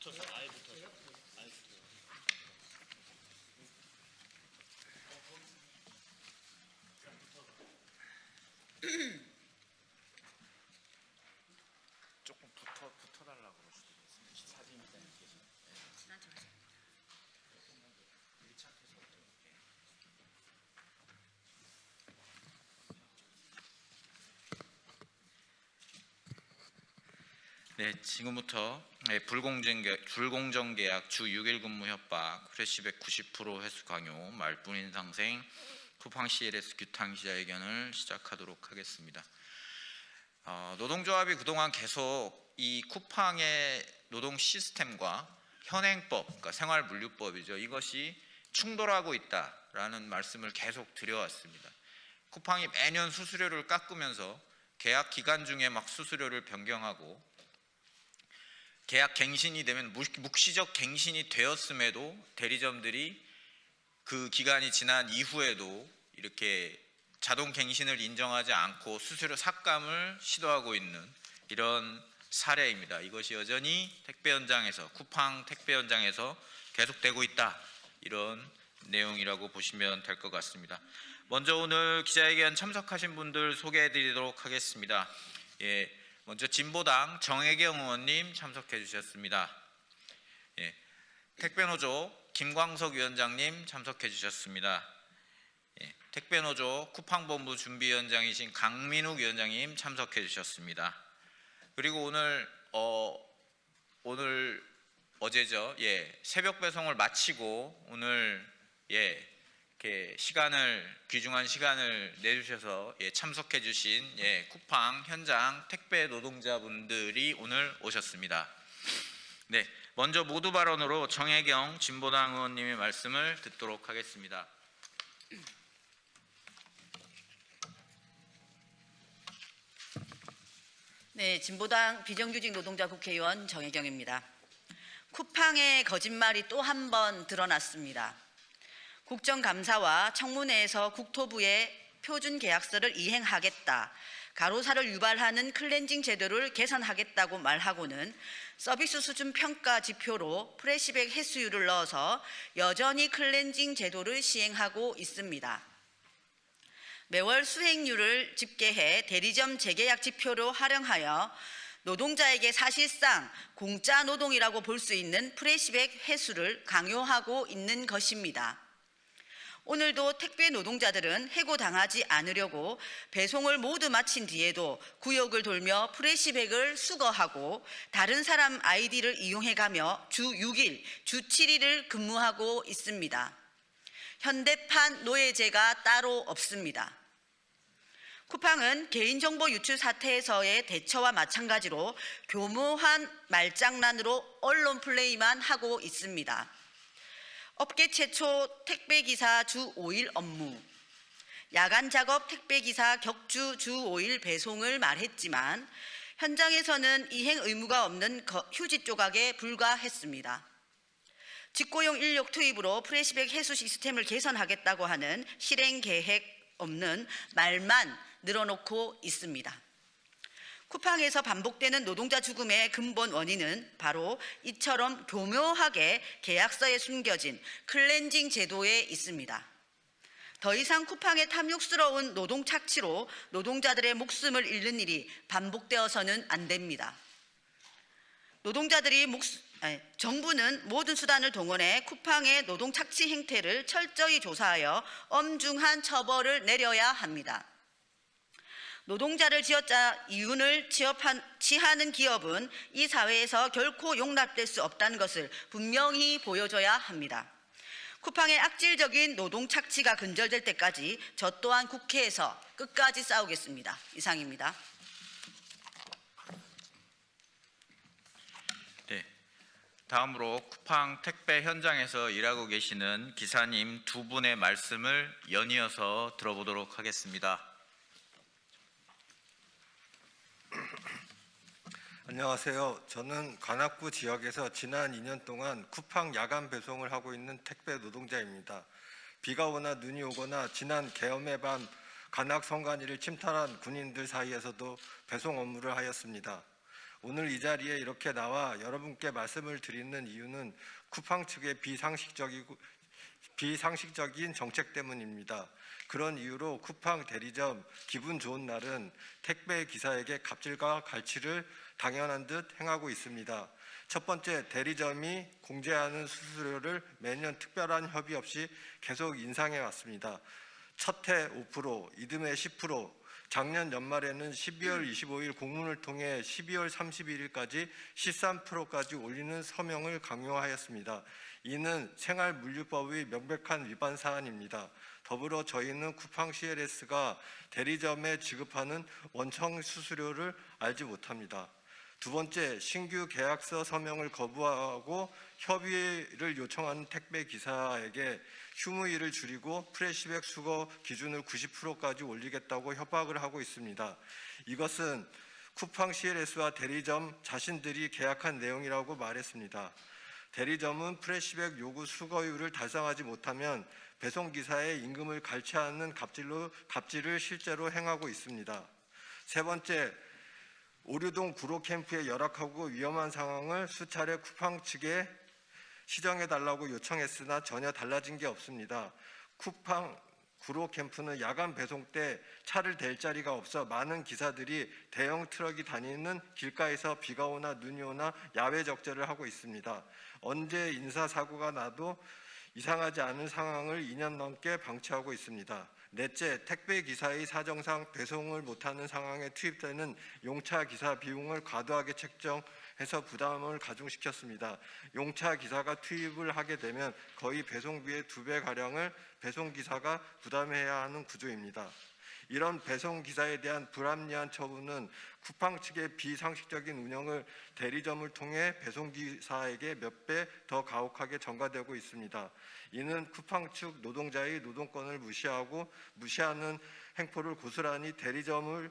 붙어서 아예 붙어서 아예 붙어서. 조금 붙어달라고 그러시더라고요. 사진 일단님께서. 밀착해서 어떻게? 네, 지금부터 불공정 계약 주 6일 근무 협박, 프레시백 90% 회수 강요, 말뿐 인상생, 쿠팡 CLS 규탄 기자회견을 시작하도록 하겠습니다. 노동조합이 그동안 계속 이 쿠팡의 노동 시스템과 현행법, 그러니까 생활물류법이죠. 이것이 충돌하고 있다라는 말씀을 계속 드려왔습니다. 쿠팡이 매년 수수료를 깎으면서 계약 기간 중에 막 수수료를 변경하고 계약 갱신이 되면 묵시적 갱신이 되었음에도 대리점들이 그 기간이 지난 이후에도 이렇게 자동 갱신을 인정하지 않고 수수료 삭감을 시도하고 있는 이런 사례입니다. 이것이 여전히 택배 현장에서, 쿠팡 택배 현장에서 계속되고 있다, 이런 내용이라고 보시면 될 것 같습니다. 먼저 오늘 기자회견 참석하신 분들 소개해 드리도록 하겠습니다. 먼저 진보당 정혜경 의원님 참석해 주셨습니다. 택배노조 김광석 위원장님 참석해 주셨습니다. 택배노조 쿠팡본부 준비위원장이신 강민욱 위원장님 참석해 주셨습니다. 그리고 어제죠. 새벽 배송을 마치고 오늘 이렇게 귀중한 시간을 내주셔서 참석해 주신 쿠팡 현장 택배 노동자분들이 오늘 오셨습니다. 네, 먼저 모두 발언으로 정혜경 진보당 의원님의 말씀을 듣도록 하겠습니다. 네, 진보당 비정규직 노동자 국회의원 정혜경입니다. 쿠팡의 거짓말이 또 한 번 드러났습니다. 국정감사와 청문회에서 국토부에 표준계약서를 이행하겠다, 가로사를 유발하는 클렌징 제도를 개선하겠다고 말하고는 서비스 수준 평가 지표로 프레시백 해수율을 넣어서 여전히 클렌징 제도를 시행하고 있습니다. 매월 수행률을 집계해 대리점 재계약 지표로 활용하여 노동자에게 사실상 공짜 노동이라고 볼 수 있는 프레시백 회수를 강요하고 있는 것입니다. 오늘도 택배 노동자들은 해고당하지 않으려고 배송을 모두 마친 뒤에도 구역을 돌며 프레시백을 수거하고 다른 사람 아이디를 이용해가며 주 6일, 주 7일을 근무하고 있습니다. 현대판 노예제가 따로 없습니다. 쿠팡은 개인정보 유출 사태에서의 대처와 마찬가지로 교묘한 말장난으로 언론 플레이만 하고 있습니다. 업계 최초 택배기사 주 5일 업무, 야간 작업 택배기사 격주 주 5일 배송을 말했지만 현장에서는 이행 의무가 없는 휴지 조각에 불과했습니다. 직고용 인력 투입으로 프레시백 해수 시스템을 개선하겠다고 하는 실행 계획 없는 말만 늘어놓고 있습니다. 쿠팡에서 반복되는 노동자 죽음의 근본 원인은 바로 이처럼 교묘하게 계약서에 숨겨진 클렌징 제도에 있습니다. 더 이상 쿠팡의 탐욕스러운 노동 착취로 노동자들의 목숨을 잃는 일이 반복되어서는 안 됩니다. 정부는 모든 수단을 동원해 쿠팡의 노동 착취 행태를 철저히 조사하여 엄중한 처벌을 내려야 합니다. 노동자를 쥐어짜 이윤을 취하는 기업은 이 사회에서 결코 용납될 수 없다는 것을 분명히 보여줘야 합니다. 쿠팡의 악질적인 노동 착취가 근절될 때까지 저 또한 국회에서 끝까지 싸우겠습니다. 이상입니다. 네, 다음으로 쿠팡 택배 현장에서 일하고 계시는 기사님 두 분의 말씀을 연이어서 들어보도록 하겠습니다. 안녕하세요. 저는 관악구 지역에서 지난 2년 동안 쿠팡 야간 배송을 하고 있는 택배 노동자입니다. 비가 오나 눈이 오거나 지난 계엄의 밤 관악 성관이를 침탈한 군인들 사이에서도 배송 업무를 하였습니다. 오늘 이 자리에 이렇게 나와 여러분께 말씀을 드리는 이유는 쿠팡 측의 비상식적인 정책 때문입니다. 그런 이유로 쿠팡 대리점 기분 좋은 날은 택배 기사에게 갑질과 갈취를 당연한 듯 행하고 있습니다. 첫 번째, 대리점이 공제하는 수수료를 매년 특별한 협의 없이 계속 인상해 왔습니다. 첫해 5%, 이듬해 10%, 작년 연말에는 12월 25일 공문을 통해 12월 31일까지 13%까지 올리는 서명을 강요하였습니다. 이는 생활물류법의 명백한 위반 사안입니다. 더불어 저희는 쿠팡 CLS가 대리점에 지급하는 원청 수수료를 알지 못합니다. 두 번째, 신규 계약서 서명을 거부하고 협의를 요청하는 택배 기사에게 휴무일을 줄이고 프레시백 수거 기준을 90%까지 올리겠다고 협박을 하고 있습니다. 이것은 쿠팡 CLS와 대리점 자신들이 계약한 내용이라고 말했습니다. 대리점은 프레시백 요구 수거율을 달성하지 못하면 배송기사의 임금을 갈취하는 갑질을 실제로 행하고 있습니다. 세 번째, 오류동 구로 캠프에 열악하고 위험한 상황을 수차례 쿠팡 측에 시정해달라고 요청했으나 전혀 달라진 게 없습니다. 쿠팡 구로 캠프는 야간 배송 때 차를 댈 자리가 없어 많은 기사들이 대형 트럭이 다니는 길가에서 비가 오나 눈이 오나 야외 적재를 하고 있습니다. 언제 인사사고가 나도 이상하지 않은 상황을 2년 넘게 방치하고 있습니다. 넷째, 택배 기사의 사정상 배송을 못하는 상황에 투입되는 용차 기사 비용을 과도하게 책정해서 부담을 가중시켰습니다. 용차 기사가 투입을 하게 되면 거의 배송비의 2배 가량을 배송 기사가 부담해야 하는 구조입니다. 이런 배송 기사에 대한 불합리한 처분은 쿠팡 측의 비상식적인 운영을 대리점을 통해 배송 기사에게 몇 배 더 가혹하게 전가되고 있습니다. 이는 쿠팡 측 노동자의 노동권을 무시하는 행포를 고스란히 대리점을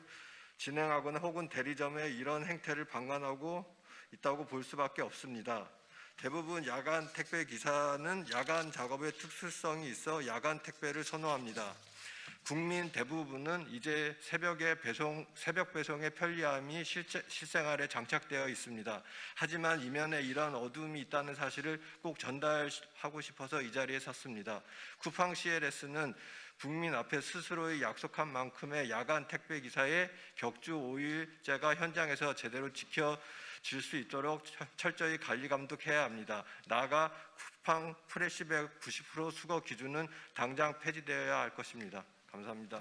진행하거나 혹은 대리점의 이런 행태를 방관하고 있다고 볼 수밖에 없습니다. 대부분 야간 택배 기사는 야간 작업의 특수성이 있어 야간 택배를 선호합니다. 국민 대부분은 이제 새벽 배송의 편리함이 실생활에 장착되어 있습니다. 하지만 이면에 이러한 어두움이 있다는 사실을 꼭 전달하고 싶어서 이 자리에 섰습니다. 쿠팡 CLS는 국민 앞에 스스로의 약속한 만큼의 야간 택배 기사의 격주 5일제가 현장에서 제대로 지켜질 수 있도록 철저히 관리 감독해야 합니다. 나아가 쿠팡 프레시백 90% 수거 기준은 당장 폐지되어야 할 것입니다. 감사합니다.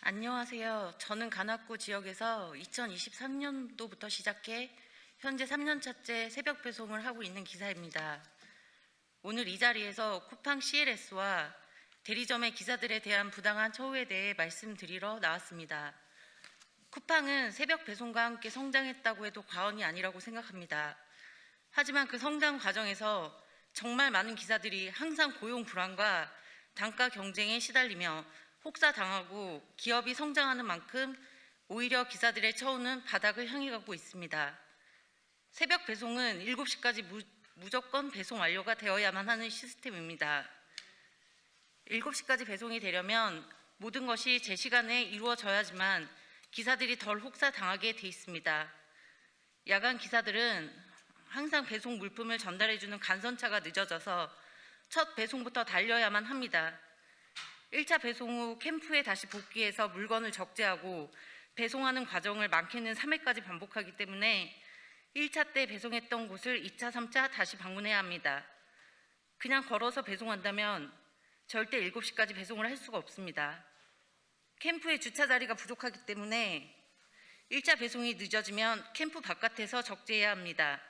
안녕하세요. 저는 관악구 지역에서 2023년도부터 시작해 현재 3년차째 새벽 배송을 하고 있는 기사입니다. 오늘 이 자리에서 쿠팡 CLS와 대리점의 기사들에 대한 부당한 처우에 대해 말씀드리러 나왔습니다. 쿠팡은 새벽 배송과 함께 성장했다고 해도 과언이 아니라고 생각합니다. 하지만 그 성장 과정에서 정말 많은 기사들이 항상 고용 불안과 단가 경쟁에 시달리며 혹사당하고 기업이 성장하는 만큼 오히려 기사들의 처우는 바닥을 향해 가고 있습니다. 새벽 배송은 7시까지 무조건 배송 완료가 되어야만 하는 시스템입니다. 7시까지 배송이 되려면 모든 것이 제 시간에 이루어져야지만 기사들이 덜 혹사당하게 돼 있습니다. 야간 기사들은 항상 배송 물품을 전달해주는 간선차가 늦어져서 첫 배송부터 달려야만 합니다. 1차 배송 후 캠프에 다시 복귀해서 물건을 적재하고 배송하는 과정을 많게는 3회까지 반복하기 때문에 1차 때 배송했던 곳을 2차, 3차 다시 방문해야 합니다. 그냥 걸어서 배송한다면 절대 7시까지 배송을 할 수가 없습니다. 캠프에 주차 자리가 부족하기 때문에 1차 배송이 늦어지면 캠프 바깥에서 적재해야 합니다.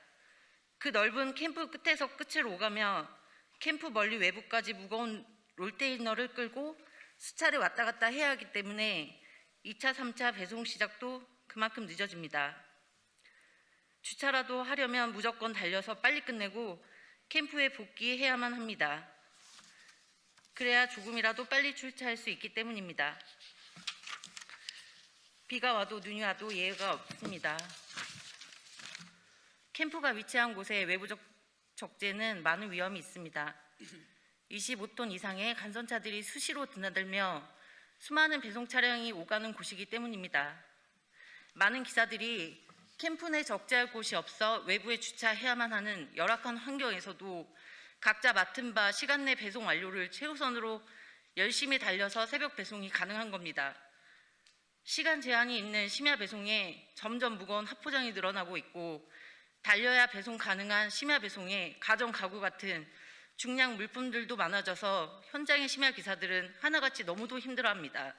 그 넓은 캠프 끝에서 끝을 오가며 캠프 멀리 외부까지 무거운 롤테이너를 끌고 수차례 왔다 갔다 해야 하기 때문에 2차, 3차 배송 시작도 그만큼 늦어집니다. 주차라도 하려면 무조건 달려서 빨리 끝내고 캠프에 복귀해야만 합니다. 그래야 조금이라도 빨리 출차할 수 있기 때문입니다. 비가 와도 눈이 와도 예외가 없습니다. 캠프가 위치한 곳에 외부적 적재는 많은 위험이 있습니다. 25톤 이상의 간선차들이 수시로 드나들며 수많은 배송 차량이 오가는 곳이기 때문입니다. 많은 기사들이 캠프 내 적재할 곳이 없어 외부에 주차해야만 하는 열악한 환경에서도 각자 맡은 바 시간 내 배송 완료를 최우선으로 열심히 달려서 새벽 배송이 가능한 겁니다. 시간 제한이 있는 심야 배송에 점점 무거운 합포장이 늘어나고 있고 달려야 배송 가능한 심야 배송에 가전 가구 같은 중량 물품들도 많아져서 현장의 심야 기사들은 하나같이 너무도 힘들어합니다.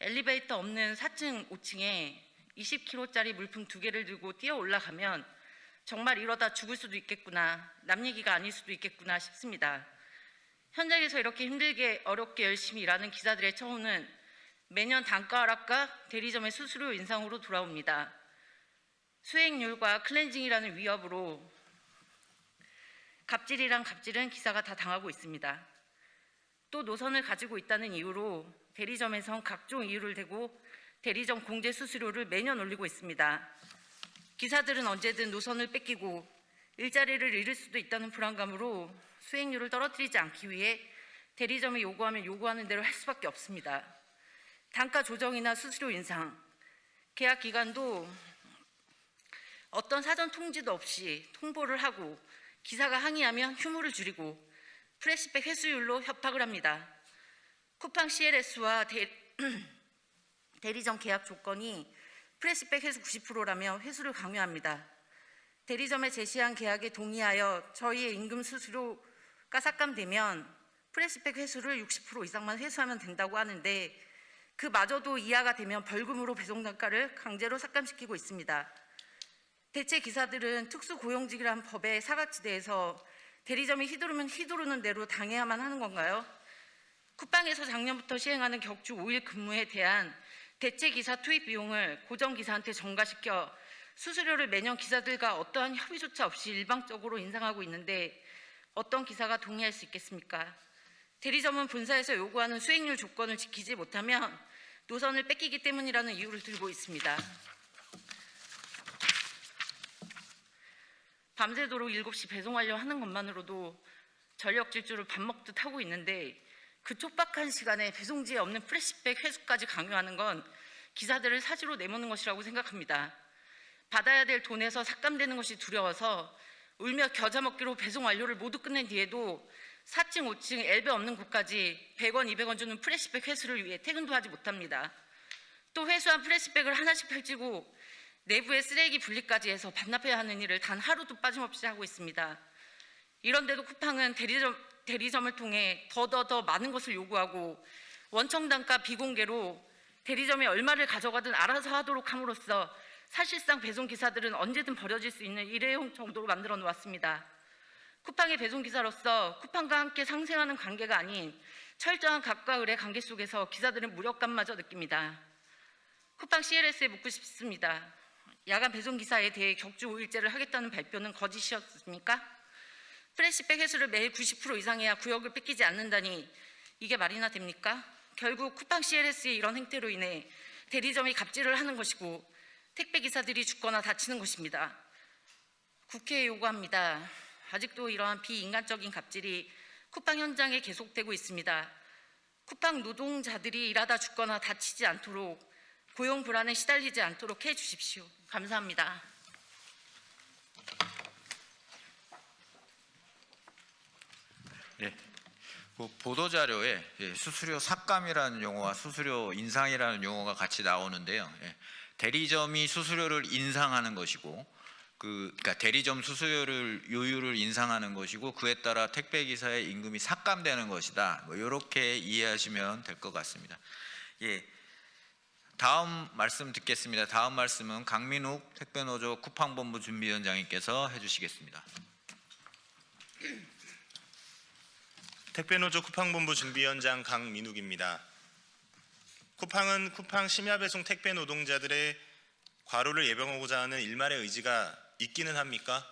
엘리베이터 없는 4층, 5층에 20kg짜리 물품 2개를 들고 뛰어 올라가면 정말 이러다 죽을 수도 있겠구나, 남 얘기가 아닐 수도 있겠구나 싶습니다. 현장에서 이렇게 힘들게 어렵게 열심히 일하는 기사들의 처우는 매년 단가 하락과 대리점의 수수료 인상으로 돌아옵니다. 수익률과 클렌징이라는 위협으로 갑질이란 갑질은 기사가 다 당하고 있습니다. 또 노선을 가지고 있다는 이유로 대리점에선 각종 이유를 대고 대리점 공제 수수료를 매년 올리고 있습니다. 기사들은 언제든 노선을 뺏기고 일자리를 잃을 수도 있다는 불안감으로 수익률을 떨어뜨리지 않기 위해 대리점이 요구하면 요구하는 대로 할 수밖에 없습니다. 단가 조정이나 수수료 인상, 계약 기간도 어떤 사전 통지도 없이 통보를 하고 기사가 항의하면 휴무를 줄이고 프레시백 회수율로 협박을 합니다. 쿠팡 CLS와 대리점 계약 조건이 프레시백 회수 90%라며 회수를 강요합니다. 대리점에 제시한 계약에 동의하여 저희의 임금 수수료가 삭감되면 프레시백 회수를 60% 이상만 회수하면 된다고 하는데 그마저도 이하가 되면 벌금으로 배송 단가를 강제로 삭감시키고 있습니다. 대체 기사들은 특수고용직이라는 법의 사각지대에서 대리점이 휘두르면 휘두르는 대로 당해야만 하는 건가요? 쿠팡에서 작년부터 시행하는 격주 5일 근무에 대한 대체 기사 투입 비용을 고정기사한테 전가시켜 수수료를 매년 기사들과 어떠한 협의조차 없이 일방적으로 인상하고 있는데 어떤 기사가 동의할 수 있겠습니까? 대리점은 본사에서 요구하는 수익률 조건을 지키지 못하면 노선을 뺏기기 때문이라는 이유를 들고 있습니다. 밤새도록 7시 배송 완료하는 것만으로도 전력 질주를 밥 먹듯 하고 있는데 그 촉박한 시간에 배송지에 없는 프레시백 회수까지 강요하는 건 기사들을 사지로 내모는 것이라고 생각합니다. 받아야 될 돈에서 삭감되는 것이 두려워서 울며 겨자 먹기로 배송 완료를 모두 끝낸 뒤에도 4층, 5층 엘베 없는 곳까지 100원, 200원 주는 프레시백 회수를 위해 퇴근도 하지 못합니다. 또 회수한 프레시백을 하나씩 펼치고 내부에 쓰레기 분리까지 해서 반납해야 하는 일을 단 하루도 빠짐없이 하고 있습니다. 이런데도 쿠팡은 대리점을 통해 더 많은 것을 요구하고 원청 단가 비공개로 대리점이 얼마를 가져가든 알아서 하도록 함으로써 사실상 배송기사들은 언제든 버려질 수 있는 일회용 정도로 만들어 놓았습니다. 쿠팡의 배송기사로서 쿠팡과 함께 상생하는 관계가 아닌 철저한 갑과 을의 관계 속에서 기사들은 무력감마저 느낍니다. 쿠팡 CLS에 묻고 싶습니다. 야간 배송기사에 대해 격주 5일제를 하겠다는 발표는 거짓이었습니까? 프레시백 회수를 매일 90% 이상해야 구역을 뺏기지 않는다니 이게 말이나 됩니까? 결국 쿠팡 CLS의 이런 행태로 인해 대리점이 갑질을 하는 것이고 택배기사들이 죽거나 다치는 것입니다. 국회에 요구합니다. 아직도 이러한 비인간적인 갑질이 쿠팡 현장에 계속되고 있습니다. 쿠팡 노동자들이 일하다 죽거나 다치지 않도록 고용 불안에 시달리지 않도록 해주십시오. 감사합니다. 네. 그 보도자료에 수수료 삭감이라는 용어와 수수료 인상이라는 용어가 같이 나오는데요. 대리점이 수수료를 인상하는 것이고, 그러니까 대리점 수수료를 요율을 인상하는 것이고, 그에 따라 택배 기사의 임금이 삭감되는 것이다. 뭐 이렇게 이해하시면 될 것 같습니다. 예. 다음 말씀 듣겠습니다. 다음 말씀은 강민욱 택배노조 쿠팡본부 준비위원장님께서 해주시겠습니다. 택배노조 쿠팡본부 준비위원장 강민욱입니다. 쿠팡은 쿠팡 심야배송 택배 노동자들의 과로를 예방하고자 하는 일말의 의지가 있기는 합니까?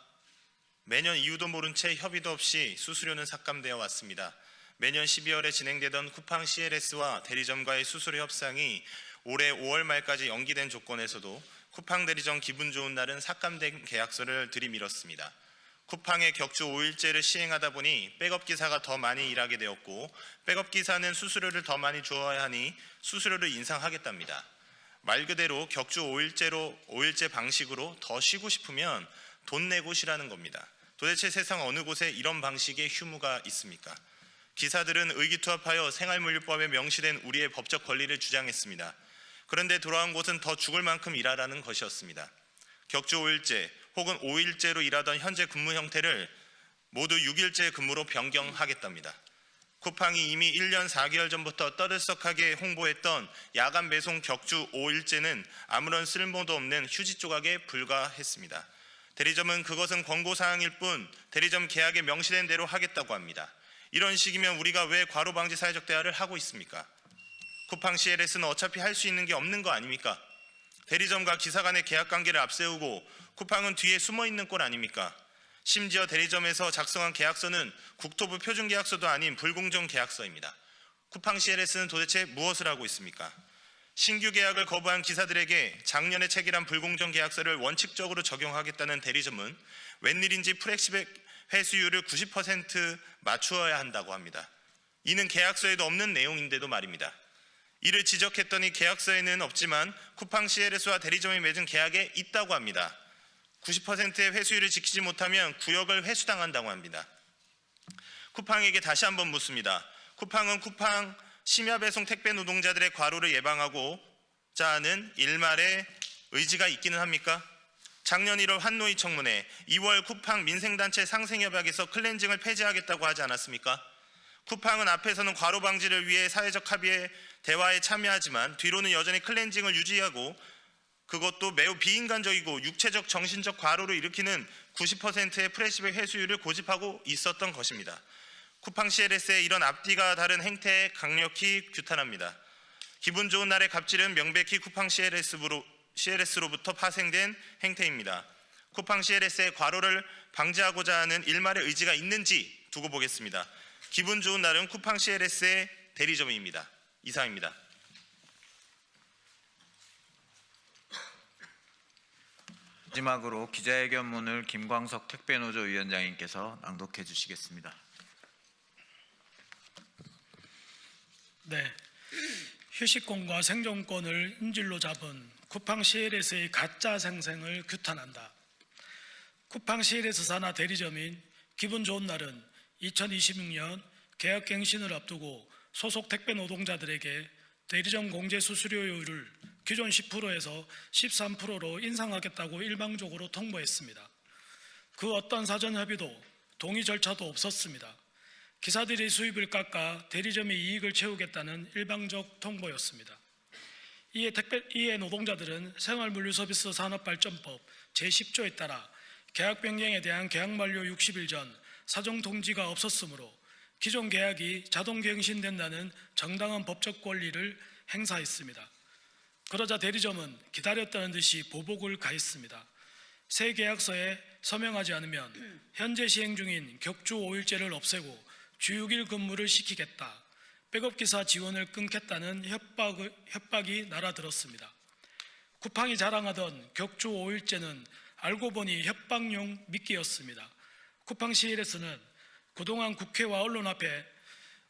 매년 이유도 모른 채 협의도 없이 수수료는 삭감되어 왔습니다. 매년 12월에 진행되던 쿠팡 CLS와 대리점과의 수수료 협상이 올해 5월 말까지 연기된 조건에서도 쿠팡 대리점 기분 좋은 날은 삭감된 계약서를 들이밀었습니다. 쿠팡의 격주 5일제를 시행하다 보니 백업 기사가 더 많이 일하게 되었고 백업 기사는 수수료를 더 많이 주어야 하니 수수료를 인상하겠답니다. 말 그대로 격주 5일제 방식으로 더 쉬고 싶으면 돈 내고 쉬라는 겁니다. 도대체 세상 어느 곳에 이런 방식의 휴무가 있습니까? 기사들은 의기투합하여 생활물류법에 명시된 우리의 법적 권리를 주장했습니다. 그런데 돌아온 곳은 더 죽을 만큼 일하라는 것이었습니다. 격주 5일제 혹은 5일제로 일하던 현재 근무 형태를 모두 6일제 근무로 변경하겠답니다. 쿠팡이 이미 1년 4개월 전부터 떠들썩하게 홍보했던 야간 배송 격주 5일제는 아무런 쓸모도 없는 휴지 조각에 불과했습니다. 대리점은 그것은 권고사항일 뿐 대리점 계약에 명시된 대로 하겠다고 합니다. 이런 식이면 우리가 왜 과로 방지 사회적 대화를 하고 있습니까? 쿠팡 CLS는 어차피 할 수 있는 게 없는 거 아닙니까? 대리점과 기사 간의 계약 관계를 앞세우고 쿠팡은 뒤에 숨어 있는 꼴 아닙니까? 심지어 대리점에서 작성한 계약서는 국토부 표준계약서도 아닌 불공정 계약서입니다. 쿠팡 CLS는 도대체 무엇을 하고 있습니까? 신규 계약을 거부한 기사들에게 작년에 체결한 불공정 계약서를 원칙적으로 적용하겠다는 대리점은 웬일인지 프렉시백 회수율을 90% 맞추어야 한다고 합니다. 이는 계약서에도 없는 내용인데도 말입니다. 이를 지적했더니 계약서에는 없지만 쿠팡 CLS와 대리점이 맺은 계약에 있다고 합니다. 90%의 회수율을 지키지 못하면 구역을 회수당한다고 합니다. 쿠팡에게 다시 한번 묻습니다. 쿠팡은 쿠팡 심야 배송 택배 노동자들의 과로를 예방하고자 하는 일말의 의지가 있기는 합니까? 작년 1월 환노위 청문회, 2월 쿠팡 민생단체 상생협약에서 클렌징을 폐지하겠다고 하지 않았습니까? 쿠팡은 앞에서는 과로 방지를 위해 사회적 합의에 대화에 참여하지만 뒤로는 여전히 클렌징을 유지하고 그것도 매우 비인간적이고 육체적 정신적 과로를 일으키는 90%의 프레시백 회수율을 고집하고 있었던 것입니다. 쿠팡 CLS의 이런 앞뒤가 다른 행태에 강력히 규탄합니다. 기분 좋은 날의 갑질은 명백히 쿠팡 CLS로부터 파생된 행태입니다. 쿠팡 CLS의 과로를 방지하고자 하는 일말의 의지가 있는지 두고 보겠습니다. 기분 좋은 날은 쿠팡 CLS의 대리점입니다. 이상입니다. 마지막으로 기자회견문을 김광석 택배노조 위원장님께서 낭독해 주시겠습니다. 네, 휴식권과 생존권을 인질로 잡은 쿠팡 CLS의 가짜 생생을 규탄한다. 쿠팡 CLS 산하 대리점인 기분 좋은 날은 2026년 계약갱신을 앞두고 소속 택배 노동자들에게 대리점 공제 수수료율을 기존 10%에서 13%로 인상하겠다고 일방적으로 통보했습니다. 그 어떤 사전 협의도 동의 절차도 없었습니다. 기사들이 수입을 깎아 대리점이 이익을 채우겠다는 일방적 통보였습니다. 이에 노동자들은 생활물류서비스 산업발전법 제10조에 따라 계약 변경에 대한 계약 만료 60일 전 사정 통지가 없었으므로 기존 계약이 자동 갱신된다는 정당한 법적 권리를 행사했습니다. 그러자 대리점은 기다렸다는 듯이 보복을 가했습니다. 새 계약서에 서명하지 않으면 현재 시행 중인 격주 5일제를 없애고 주 6일 근무를 시키겠다. 백업기사 지원을 끊겠다는 협박이 날아들었습니다. 쿠팡이 자랑하던 격주 5일제는 알고 보니 협박용 미끼였습니다. 쿠팡 CLS는 그동안 국회와 언론 앞에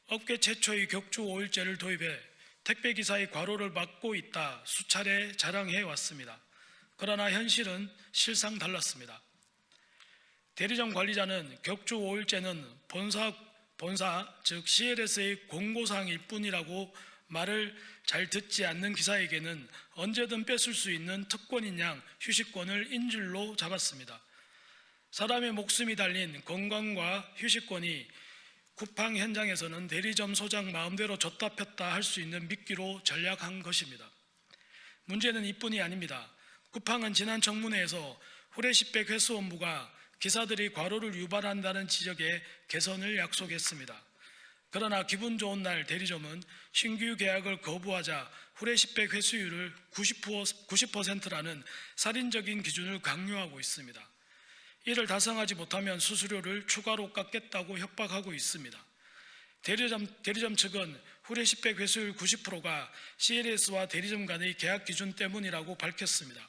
업계 최초의 격주 5일제를 도입해 택배기사의 과로를 막고 있다 수차례 자랑해 왔습니다. 그러나 현실은 실상 달랐습니다. 대리점 관리자는 격주 5일제는 본사 즉 CLS의 공고사항일 뿐이라고 말을 잘 듣지 않는 기사에게는 언제든 뺏을 수 있는 특권인 양 휴식권을 인질로 잡았습니다. 사람의 목숨이 달린 건강과 휴식권이 쿠팡 현장에서는 대리점 소장 마음대로 줬다 폈다 할 수 있는 미끼로 전략한 것입니다. 문제는 이뿐이 아닙니다. 쿠팡은 지난 청문회에서 후레시백 회수원부가 기사들이 과로를 유발한다는 지적에 개선을 약속했습니다. 그러나 기분 좋은 날 대리점은 신규 계약을 거부하자 후레시백 회수율을 90%라는 살인적인 기준을 강요하고 있습니다. 이를 달성하지 못하면 수수료를 추가로 깎겠다고 협박하고 있습니다. 대리점 측은 후레시백 회수율 90%가 CLS와 대리점 간의 계약 기준 때문이라고 밝혔습니다.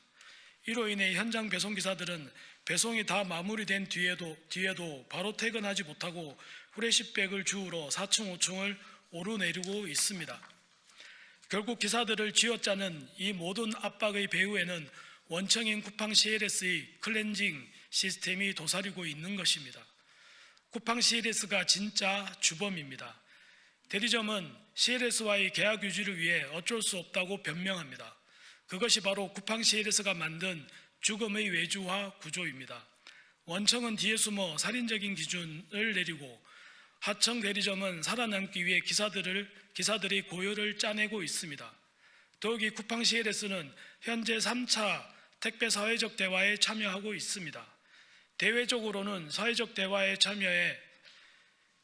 이로 인해 현장 배송 기사들은 배송이 다 마무리된 뒤에도 바로 퇴근하지 못하고 후레시백을 주우러 4층, 5층을 오르내리고 있습니다. 결국 기사들을 쥐어짜는 이 모든 압박의 배후에는 원청인 쿠팡 CLS의 클렌징 시스템이 도사리고 있는 것입니다. 쿠팡 CLS가 진짜 주범입니다. 대리점은 CLS와의 계약 유지를 위해 어쩔 수 없다고 변명합니다. 그것이 바로 쿠팡 CLS가 만든 죽음의 외주화 구조입니다. 원청은 뒤에 숨어 살인적인 기준을 내리고 하청 대리점은 살아남기 위해 기사들이 고열을 짜내고 있습니다. 더욱이 쿠팡 CLS는 현재 3차 택배 사회적 대화에 참여하고 있습니다. 대외적으로는 사회적 대화에 참여해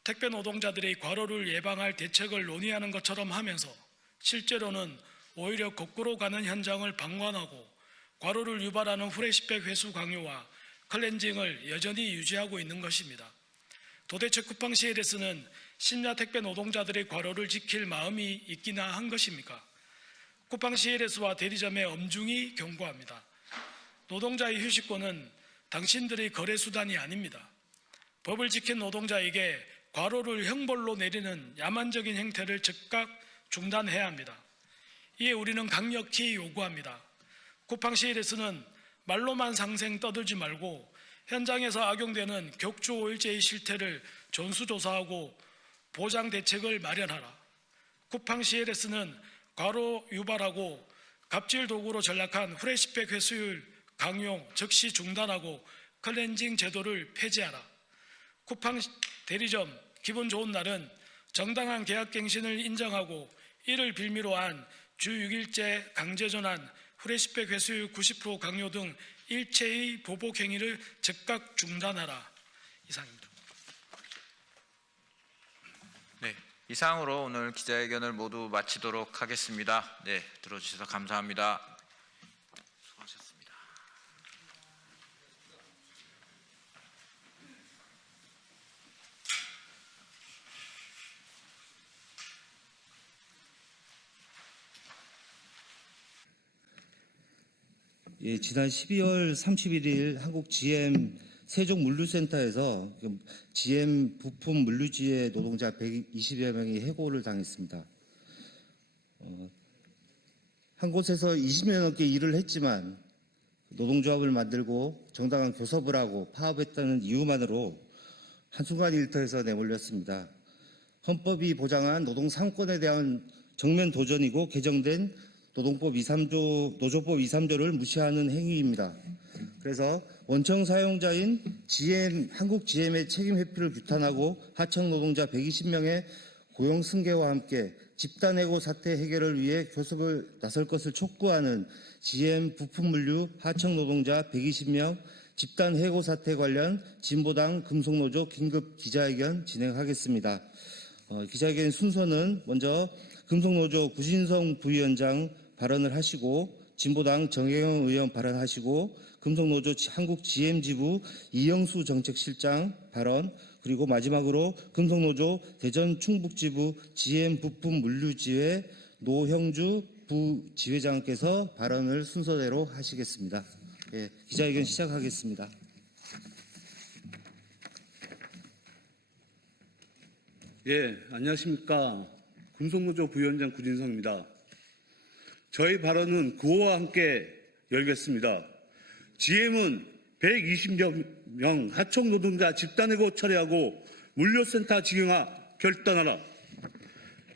택배 노동자들의 과로를 예방할 대책을 논의하는 것처럼 하면서 실제로는 오히려 거꾸로 가는 현장을 방관하고 과로를 유발하는 후레시백 회수 강요와 클렌징을 여전히 유지하고 있는 것입니다. 도대체 쿠팡 CLS는 심야 택배 노동자들의 과로를 지킬 마음이 있기나 한 것입니까? 쿠팡 CLS와 대리점에 엄중히 경고합니다. 노동자의 휴식권은 당신들의 거래 수단이 아닙니다. 법을 지킨 노동자에게 과로를 형벌로 내리는 야만적인 행태를 즉각 중단해야 합니다. 이에 우리는 강력히 요구합니다. 쿠팡 CLS는 말로만 상생 떠들지 말고 현장에서 악용되는 격주 5일제의 실태를 전수조사하고 보장 대책을 마련하라. 쿠팡 CLS는 과로 유발하고 갑질 도구로 전락한 후레시백 회수율 강용 즉시 중단하고 클렌징 제도를 폐지하라. 쿠팡 대리점 기분 좋은 날은 정당한 계약갱신을 인정하고 이를 빌미로 한 주 6일제 강제전환, 후레시백 회수율 90% 강요 등 일체의 보복 행위를 즉각 중단하라. 이상입니다. 네, 이상으로 오늘 기자회견을 모두 마치도록 하겠습니다. 네, 들어주셔서 감사합니다. 수고하셨습니다. 예, 지난 12월 31일 한국 GM 세종물류센터에서 GM 부품 물류지회 노동자 120여 명이 해고를 당했습니다. 한 곳에서 20년 넘게 일을 했지만 노동조합을 만들고 정당한 교섭을 하고 파업했다는 이유만으로 한순간 일터에서 내몰렸습니다. 헌법이 보장한 노동 3권에 대한 정면 도전이고 개정된 노조법 2, 3조를 무시하는 행위입니다. 그래서 원청 사용자인 한국 GM의 책임 회피를 규탄하고 하청 노동자 120명의 고용 승계와 함께 집단 해고 사태 해결을 위해 교섭을 나설 것을 촉구하는 GM 부품 물류 하청 노동자 120명 집단 해고 사태 관련 진보당 금속노조 긴급 기자회견 진행하겠습니다. 기자회견 순서는 먼저 금속노조 구신성 부위원장 발언을 하시고 진보당 정혜영 의원 발언하시고 금속노조 한국 GM지부 이영수 정책실장 발언, 그리고 마지막으로 금속노조 대전 충북지부 GM 부품 물류지회 노형주 부지회장께서 발언을 순서대로 하시겠습니다. 예, 기자회견 시작하겠습니다. 예, 안녕하십니까. 금속노조 부위원장 구진성입니다. 저희 발언은 구호와 함께 열겠습니다. GM은 120명 하청 노동자 집단해고 처리하고 물류센터 직영화 결단하라.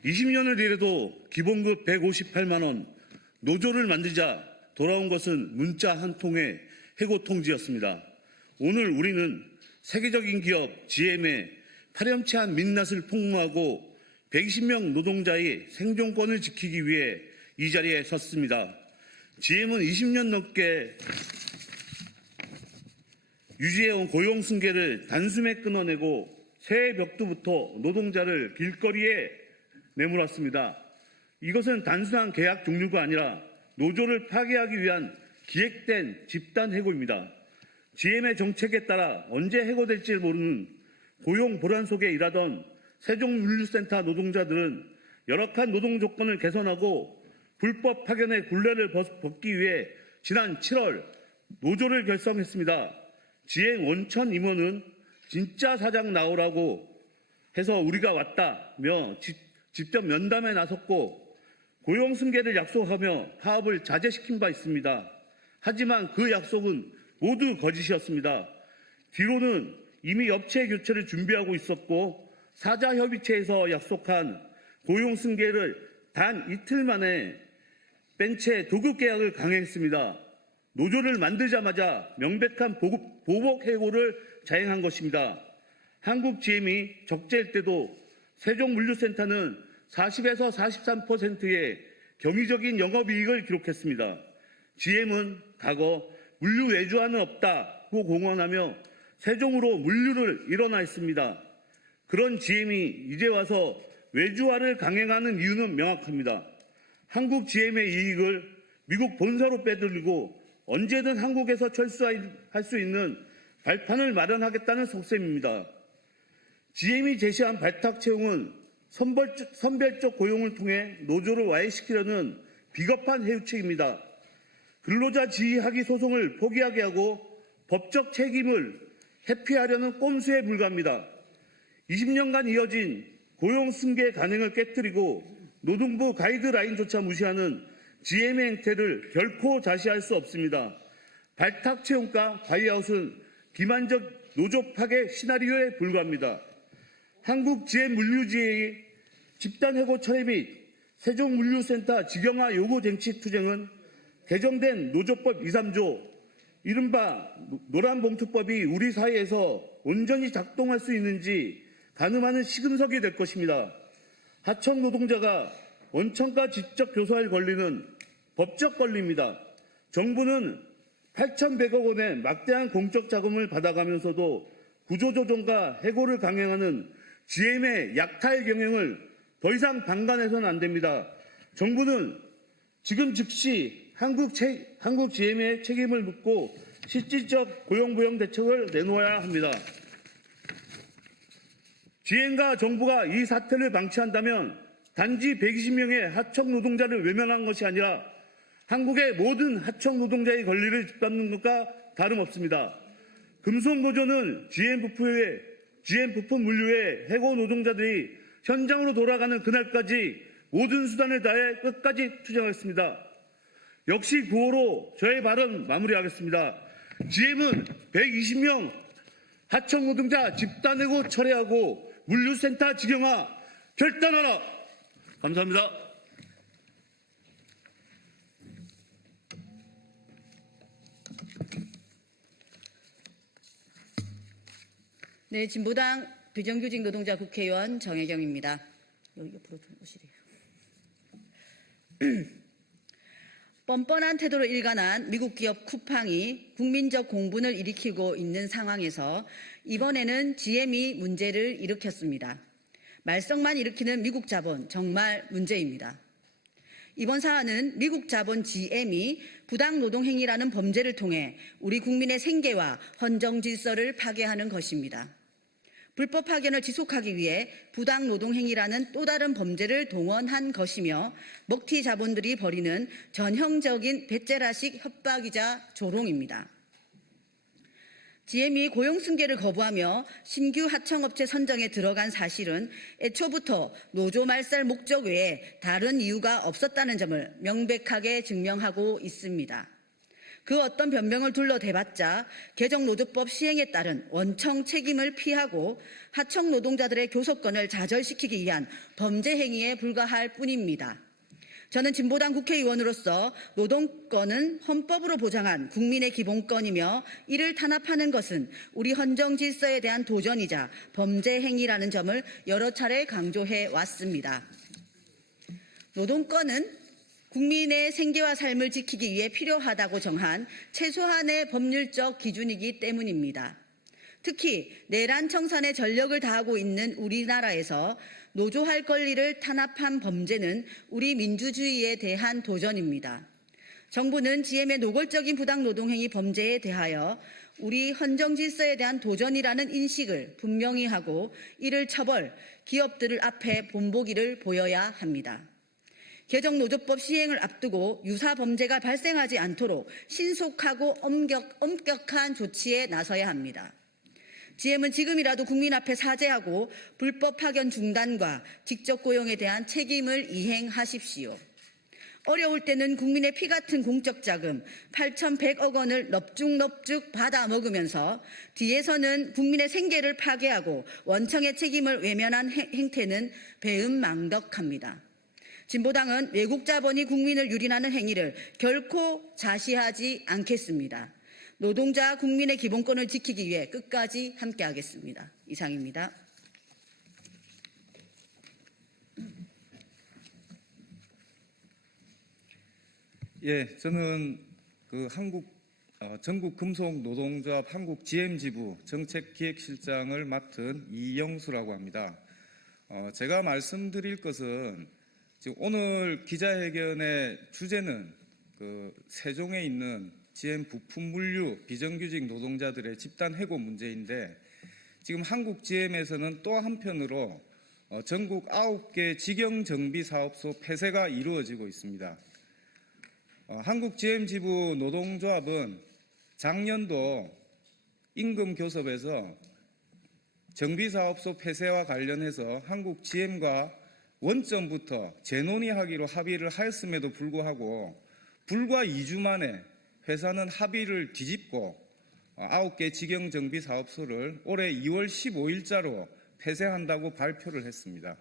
20년을 일해도 기본급 158만 원, 노조를 만들자 돌아온 것은 문자 한 통의 해고 통지였습니다. 오늘 우리는 세계적인 기업 GM의 파렴치한 민낯을 폭로하고 120명 노동자의 생존권을 지키기 위해 이 자리에 섰습니다. GM은 20년 넘게 유지해온 고용 승계를 단숨에 끊어내고 새해 벽두부터 노동자를 길거리에 내몰았습니다. 이것은 단순한 계약 종류가 아니라 노조를 파괴하기 위한 기획된 집단 해고입니다. GM의 정책에 따라 언제 해고될지 모르는 고용 불안 속에 일하던 세종물류센터 노동자들은 열악한 노동 조건을 개선하고 불법 파견의 굴레를 벗기 위해 지난 7월 노조를 결성했습니다. 지행 원천 임원은 진짜 사장 나오라고 해서 우리가 왔다며 직접 면담에 나섰고 고용 승계를 약속하며 파업을 자제시킨 바 있습니다. 하지만 그 약속은 모두 거짓이었습니다. 뒤로는 이미 업체 교체를 준비하고 있었고 사자협의체에서 약속한 고용 승계를 단 이틀 만에 뺀 채 도급 계약을 강행했습니다. 노조를 만들자마자 명백한 보복 해고를 자행한 것입니다. 한국 GM이 적재일 때도 세종물류센터는 40에서 43%의 경이적인 영업이익을 기록했습니다. GM은 과거 물류 외주화는 없다고 공언하며 세종으로 물류를 일원화했습니다. 그런 GM이 이제 와서 외주화를 강행하는 이유는 명확합니다. 한국 GM의 이익을 미국 본사로 빼돌리고 언제든 한국에서 철수할 수 있는 발판을 마련하겠다는 속셈입니다. GM이 제시한 발탁 채용은 선별적 고용을 통해 노조를 와해시키려는 비겁한 해유책입니다. 근로자 지휘하기 소송을 포기하게 하고 법적 책임을 회피하려는 꼼수에 불과합니다. 20년간 이어진 고용 승계 관행을 깨뜨리고 노동부 가이드라인조차 무시하는 GM의 행태를 결코 자시할 수 없습니다. 발탁 채용과 바이아웃은 기만적 노조 파괴 시나리오에 불과합니다. 한국 GM 물류지의 집단 해고 철회 및 세종물류센터 직영화 요구 쟁취 투쟁은 개정된 노조법 2, 3조, 이른바 노란봉투법이 우리 사회에서 온전히 작동할 수 있는지 가늠하는 시금석이 될 것입니다. 하청 노동자가 원청과 직접 교섭할 권리는 법적 권리입니다. 정부는 8,100억 원의 막대한 공적 자금을 받아가면서도 구조조정과 해고를 강행하는 GM의 약탈 경영을 더 이상 방관해서는 안 됩니다. 정부는 지금 즉시 한국 GM의 책임을 묻고 실질적 고용보영 대책을 내놓아야 합니다. GM과 정부가 이 사태를 방치한다면 단지 120명의 하청 노동자를 외면한 것이 아니라 한국의 모든 하청 노동자의 권리를 짓밟는 것과 다름없습니다. 금속노조는 GM 부품 물류의 해고 노동자들이 현장으로 돌아가는 그날까지 모든 수단을 다해 끝까지 투쟁하겠습니다. 역시 구호로 저의 발언 마무리하겠습니다. GM은 120명 하청 노동자 집단 해고 철회하고 물류센터 직영화 결단하라. 감사합니다. 네, 진보당 비정규직 노동자 국회의원 정혜경입니다. 여기 옆으로 좀 오시래요. 뻔뻔한 태도로 일관한 미국 기업 쿠팡이 국민적 공분을 일으키고 있는 상황에서 이번에는 GM이 문제를 일으켰습니다. 말썽만 일으키는 미국 자본 정말 문제입니다. 이번 사안은 미국 자본 GM이 부당 노동 행위라는 범죄를 통해 우리 국민의 생계와 헌정 질서를 파괴하는 것입니다. 불법 파견을 지속하기 위해 부당 노동 행위라는 또 다른 범죄를 동원한 것이며 먹튀 자본들이 벌이는 전형적인 배째라식 협박이자 조롱입니다. GM이 고용 승계를 거부하며 신규 하청업체 선정에 들어간 사실은 애초부터 노조 말살 목적 외에 다른 이유가 없었다는 점을 명백하게 증명하고 있습니다. 그 어떤 변명을 둘러대봤자 개정노조법 시행에 따른 원청 책임을 피하고 하청 노동자들의 교섭권을 좌절시키기 위한 범죄 행위에 불과할 뿐입니다. 저는 진보당 국회의원으로서 노동권은 헌법으로 보장한 국민의 기본권이며 이를 탄압하는 것은 우리 헌정 질서에 대한 도전이자 범죄 행위라는 점을 여러 차례 강조해 왔습니다. 노동권은 국민의 생계와 삶을 지키기 위해 필요하다고 정한 최소한의 법률적 기준이기 때문입니다. 특히 내란 청산에 전력을 다하고 있는 우리나라에서 노조할 권리를 탄압한 범죄는 우리 민주주의에 대한 도전입니다. 정부는 GM의 노골적인 부당 노동행위 범죄에 대하여 우리 헌정 질서에 대한 도전이라는 인식을 분명히 하고 이를 처벌, 기업들을 앞에 본보기를 보여야 합니다. 개정노조법 시행을 앞두고 유사 범죄가 발생하지 않도록 신속하고 엄격한 조치에 나서야 합니다. GM은 지금이라도 국민 앞에 사죄하고 불법 파견 중단과 직접 고용에 대한 책임을 이행하십시오. 어려울 때는 국민의 피 같은 공적 자금 8,100억 원을 넙죽넙죽 받아 먹으면서 뒤에서는 국민의 생계를 파괴하고 원청의 책임을 외면한 행태는 배은망덕합니다. 진보당은 외국 자본이 국민을 유린하는 행위를 결코 자시하지 않겠습니다. 노동자 국민의 기본권을 지키기 위해 끝까지 함께하겠습니다. 이상입니다. 예, 저는 전국 금속 노동조합 한국 GM 지부 정책기획실장을 맡은 이영수라고 합니다. 제가 말씀드릴 것은 지금 오늘 기자회견의 주제는 세종에 있는 GM 부품 물류 비정규직 노동자들의 집단 해고 문제인데 지금 한국 GM에서는 또 한편으로 전국 9개 직영 정비 사업소 폐쇄가 이루어지고 있습니다. 한국 GM 지부 노동조합은 작년도 임금 교섭에서 정비사업소 폐쇄와 관련해서 한국 GM과 원점부터 재논의하기로 합의를 하였음에도 불구하고 불과 2주 만에 회사는 합의를 뒤집고 9개 직영 정비사업소를 올해 2월 15일자로 폐쇄한다고 발표를 했습니다.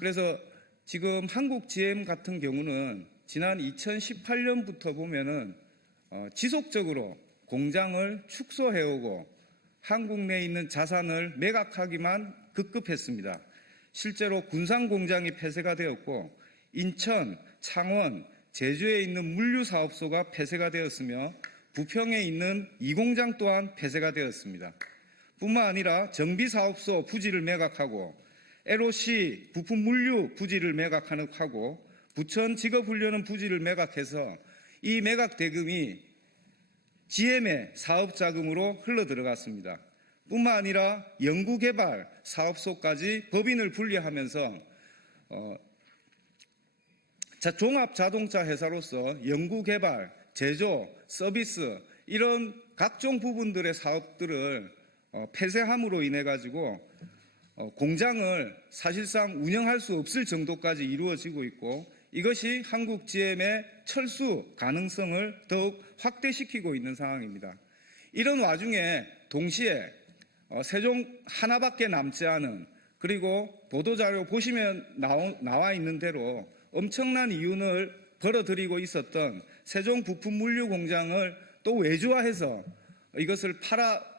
그래서 지금 한국 GM 같은 경우는 지난 2018년부터 보면은 지속적으로 공장을 축소해오고 한국 내에 있는 자산을 매각하기만 급급했습니다. 실제로 군산 공장이 폐쇄가 되었고 인천, 창원, 제주에 있는 물류사업소가 폐쇄가 되었으며 부평에 있는 이 공장 또한 폐쇄가 되었습니다. 뿐만 아니라 정비사업소 부지를 매각하고 LOC 부품 물류 부지를 매각하고 부천 직업훈련원 부지를 매각해서 이 매각 대금이 GM의 사업자금으로 흘러들어갔습니다. 뿐만 아니라 연구개발 사업소까지 법인을 분리하면서 종합자동차 회사로서 연구개발, 제조, 서비스 이런 각종 부분들의 사업들을 폐쇄함으로 인해 가지고 공장을 사실상 운영할 수 없을 정도까지 이루어지고 있고 이것이 한국 GM의 철수 가능성을 더욱 확대시키고 있는 상황입니다. 이런 와중에 동시에 세종 하나밖에 남지 않은 그리고 보도자료 보시면 나와 있는 대로 엄청난 이윤을 벌어들이고 있었던 세종 부품 물류 공장을 또 외주화해서 이것을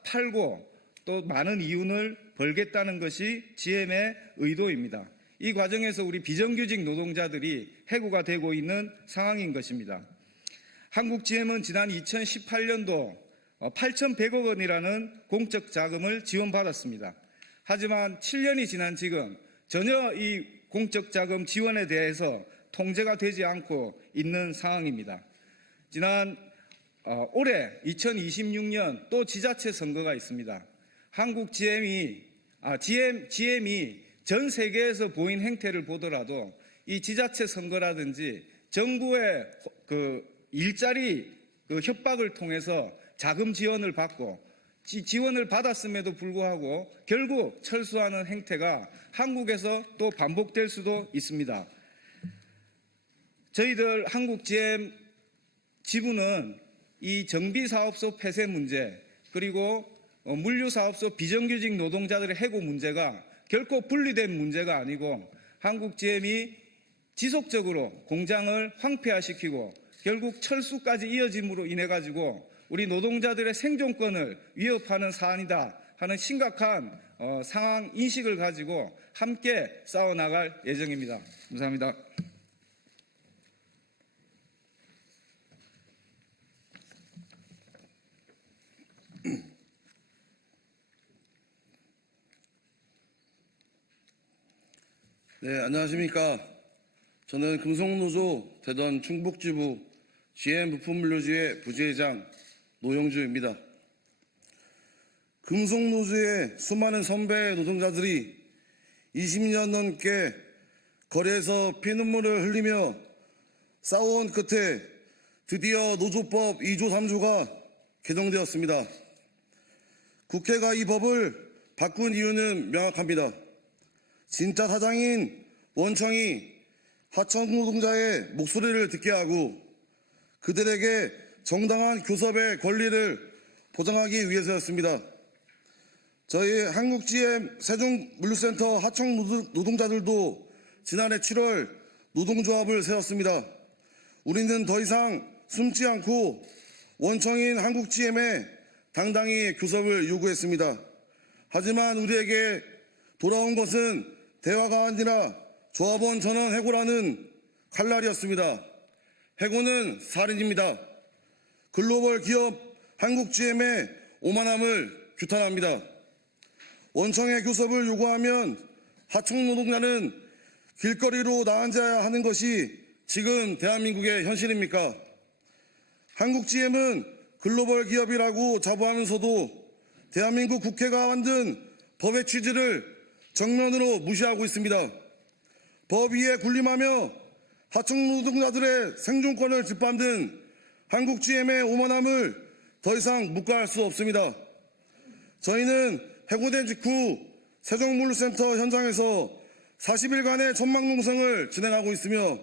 팔고 또 많은 이윤을 벌겠다는 것이 GM의 의도입니다. 이 과정에서 우리 비정규직 노동자들이 해고가 되고 있는 상황인 것입니다. 한국 GM은 지난 2018년도 8,100억 원이라는 공적 자금을 지원받았습니다. 하지만 7년이 지난 지금 전혀 이 공적 자금 지원에 대해서 통제가 되지 않고 있는 상황입니다. 지난 올해 2026년 또 지자체 선거가 있습니다. 한국 GM이 전 세계에서 보인 행태를 보더라도 이 지자체 선거라든지 정부의 일자리 협박을 통해서 자금 지원을 받고 지원을 받았음에도 불구하고 결국 철수하는 행태가 한국에서 또 반복될 수도 있습니다. 저희들 한국 GM 지부는 이 정비사업소 폐쇄 문제 그리고 물류사업소 비정규직 노동자들의 해고 문제가 결코 분리된 문제가 아니고 한국 GM이 지속적으로 공장을 황폐화시키고 결국 철수까지 이어짐으로 인해 가지고 우리 노동자들의 생존권을 위협하는 사안이다 하는 심각한 상황 인식을 가지고 함께 싸워나갈 예정입니다. 감사합니다. 네, 안녕하십니까. 저는 금속노조 대전 충북지부 GM 부품물류지회 부지회장 노영주입니다. 금속노조의 수많은 선배 노동자들이 20년 넘게 거리에서 피눈물을 흘리며 싸워온 끝에 드디어 노조법 2조 3조가 개정되었습니다. 국회가 이 법을 바꾼 이유는 명확합니다. 진짜 사장인 원청이 하청 노동자의 목소리를 듣게 하고 그들에게 정당한 교섭의 권리를 보장하기 위해서였습니다. 저희 한국GM 세종물류센터 하청 노동자들도 지난해 7월 노동조합을 세웠습니다. 우리는 더 이상 숨지 않고 원청인 한국GM에 당당히 교섭을 요구했습니다. 하지만 우리에게 돌아온 것은 대화가 아니라 조합원 전원 해고라는 칼날이었습니다. 해고는 살인입니다. 글로벌 기업 한국GM의 오만함을 규탄합니다. 원청의 교섭을 요구하면 하청 노동자는 길거리로 나앉아야 하는 것이 지금 대한민국의 현실입니까? 한국GM은 글로벌 기업이라고 자부하면서도 대한민국 국회가 만든 법의 취지를 정면으로 무시하고 있습니다. 법 위에 군림하며 하청 노동자들의 생존권을 짓밟는 한국GM의 오만함을 더 이상 묵과할 수 없습니다. 저희는 해고된 직후 세종물류센터 현장에서 40일간의 천막농성을 진행하고 있으며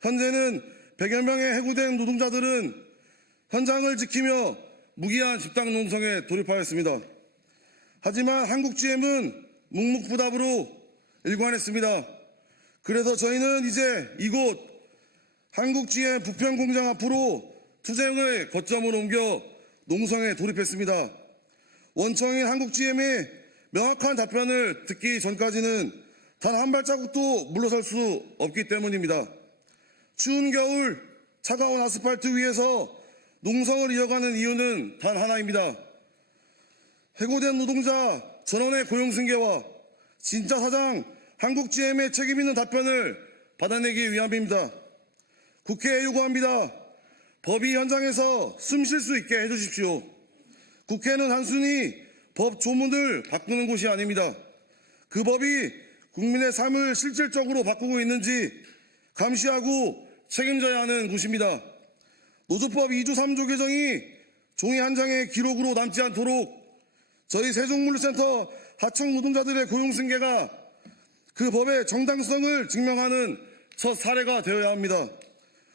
현재는 100여 명의 해고된 노동자들은 현장을 지키며 무기한 집단 농성에 돌입하였습니다. 하지만 한국GM은 묵묵부답으로 일관했습니다. 그래서 저희는 이제 이곳 한국GM 부평공장 앞으로 투쟁의 거점을 옮겨 농성에 돌입했습니다. 원청인 한국GM의 명확한 답변을 듣기 전까지는 단 한 발자국도 물러설 수 없기 때문입니다. 추운 겨울 차가운 아스팔트 위에서 농성을 이어가는 이유는 단 하나입니다. 해고된 노동자 전원의 고용 승계와 진짜 사장 한국GM의 책임 있는 답변을 받아내기 위함입니다. 국회에 요구합니다. 법이 현장에서 숨 쉴 수 있게 해주십시오. 국회는 단순히 법 조문을 바꾸는 곳이 아닙니다. 그 법이 국민의 삶을 실질적으로 바꾸고 있는지 감시하고 책임져야 하는 곳입니다. 노조법 2조 3조 개정이 종이 한 장의 기록으로 남지 않도록 저희 세종물류센터 하청 노동자들의 고용 승계가 그 법의 정당성을 증명하는 첫 사례가 되어야 합니다.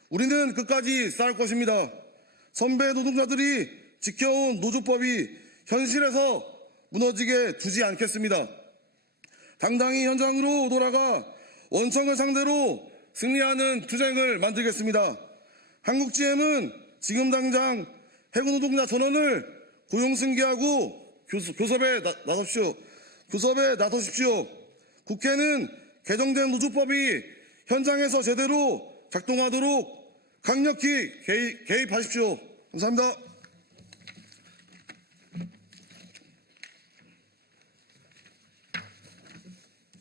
우리는 끝까지 싸울 것입니다. 선배 노동자들이 지켜온 노조법이 현실에서 무너지게 두지 않겠습니다. 당당히 현장으로 돌아가 원청을 상대로 승리하는 투쟁을 만들겠습니다. 한국GM은 지금 당장 해고 노동자 전원을 고용 승계하고 교섭에 나서십시오. 국회는 개정된 노조법이 현장에서 제대로 작동하도록 강력히 개입하십시오. 감사합니다.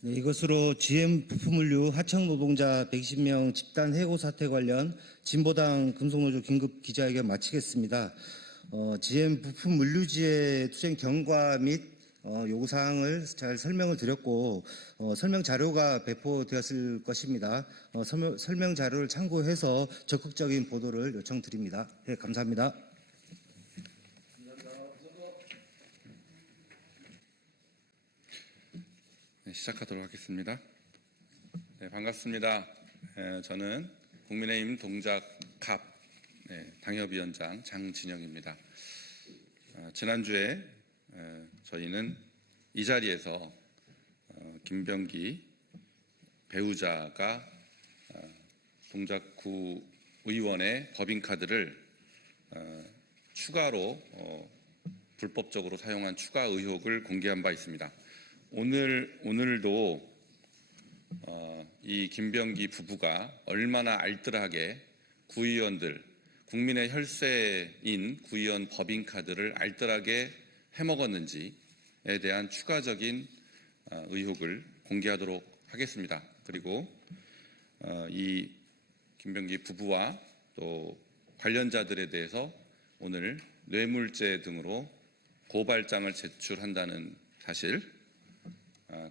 네, 이것으로 GM 부품물류 하청 노동자 120명 집단 해고 사태 관련 진보당 금속노조 긴급 기자회견 마치겠습니다. GM 부품물류지의 투쟁 경과 및 요구 사항을 잘 설명을 드렸고 설명 자료가 배포되었을 것입니다. 설명 자료를 참고해서 적극적인 보도를 요청드립니다. 네, 감사합니다. 네, 시작하도록 하겠습니다. 네, 반갑습니다. 저는 국민의힘 동작갑 당협위원장 장진영입니다. 지난주에 저희는 이 자리에서 김병기 배우자가 동작구 의원의 법인카드를 추가로 불법적으로 사용한 추가 의혹을 공개한 바 있습니다. 오늘도 이 김병기 부부가 얼마나 알뜰하게 구의원들, 국민의 혈세인 구의원 법인카드를 알뜰하게 해먹었는지에 대한 추가적인 의혹을 공개하도록 하겠습니다. 그리고 이 김병기 부부와 또 관련자들에 대해서 오늘 뇌물죄 등으로 고발장을 제출한다는 사실,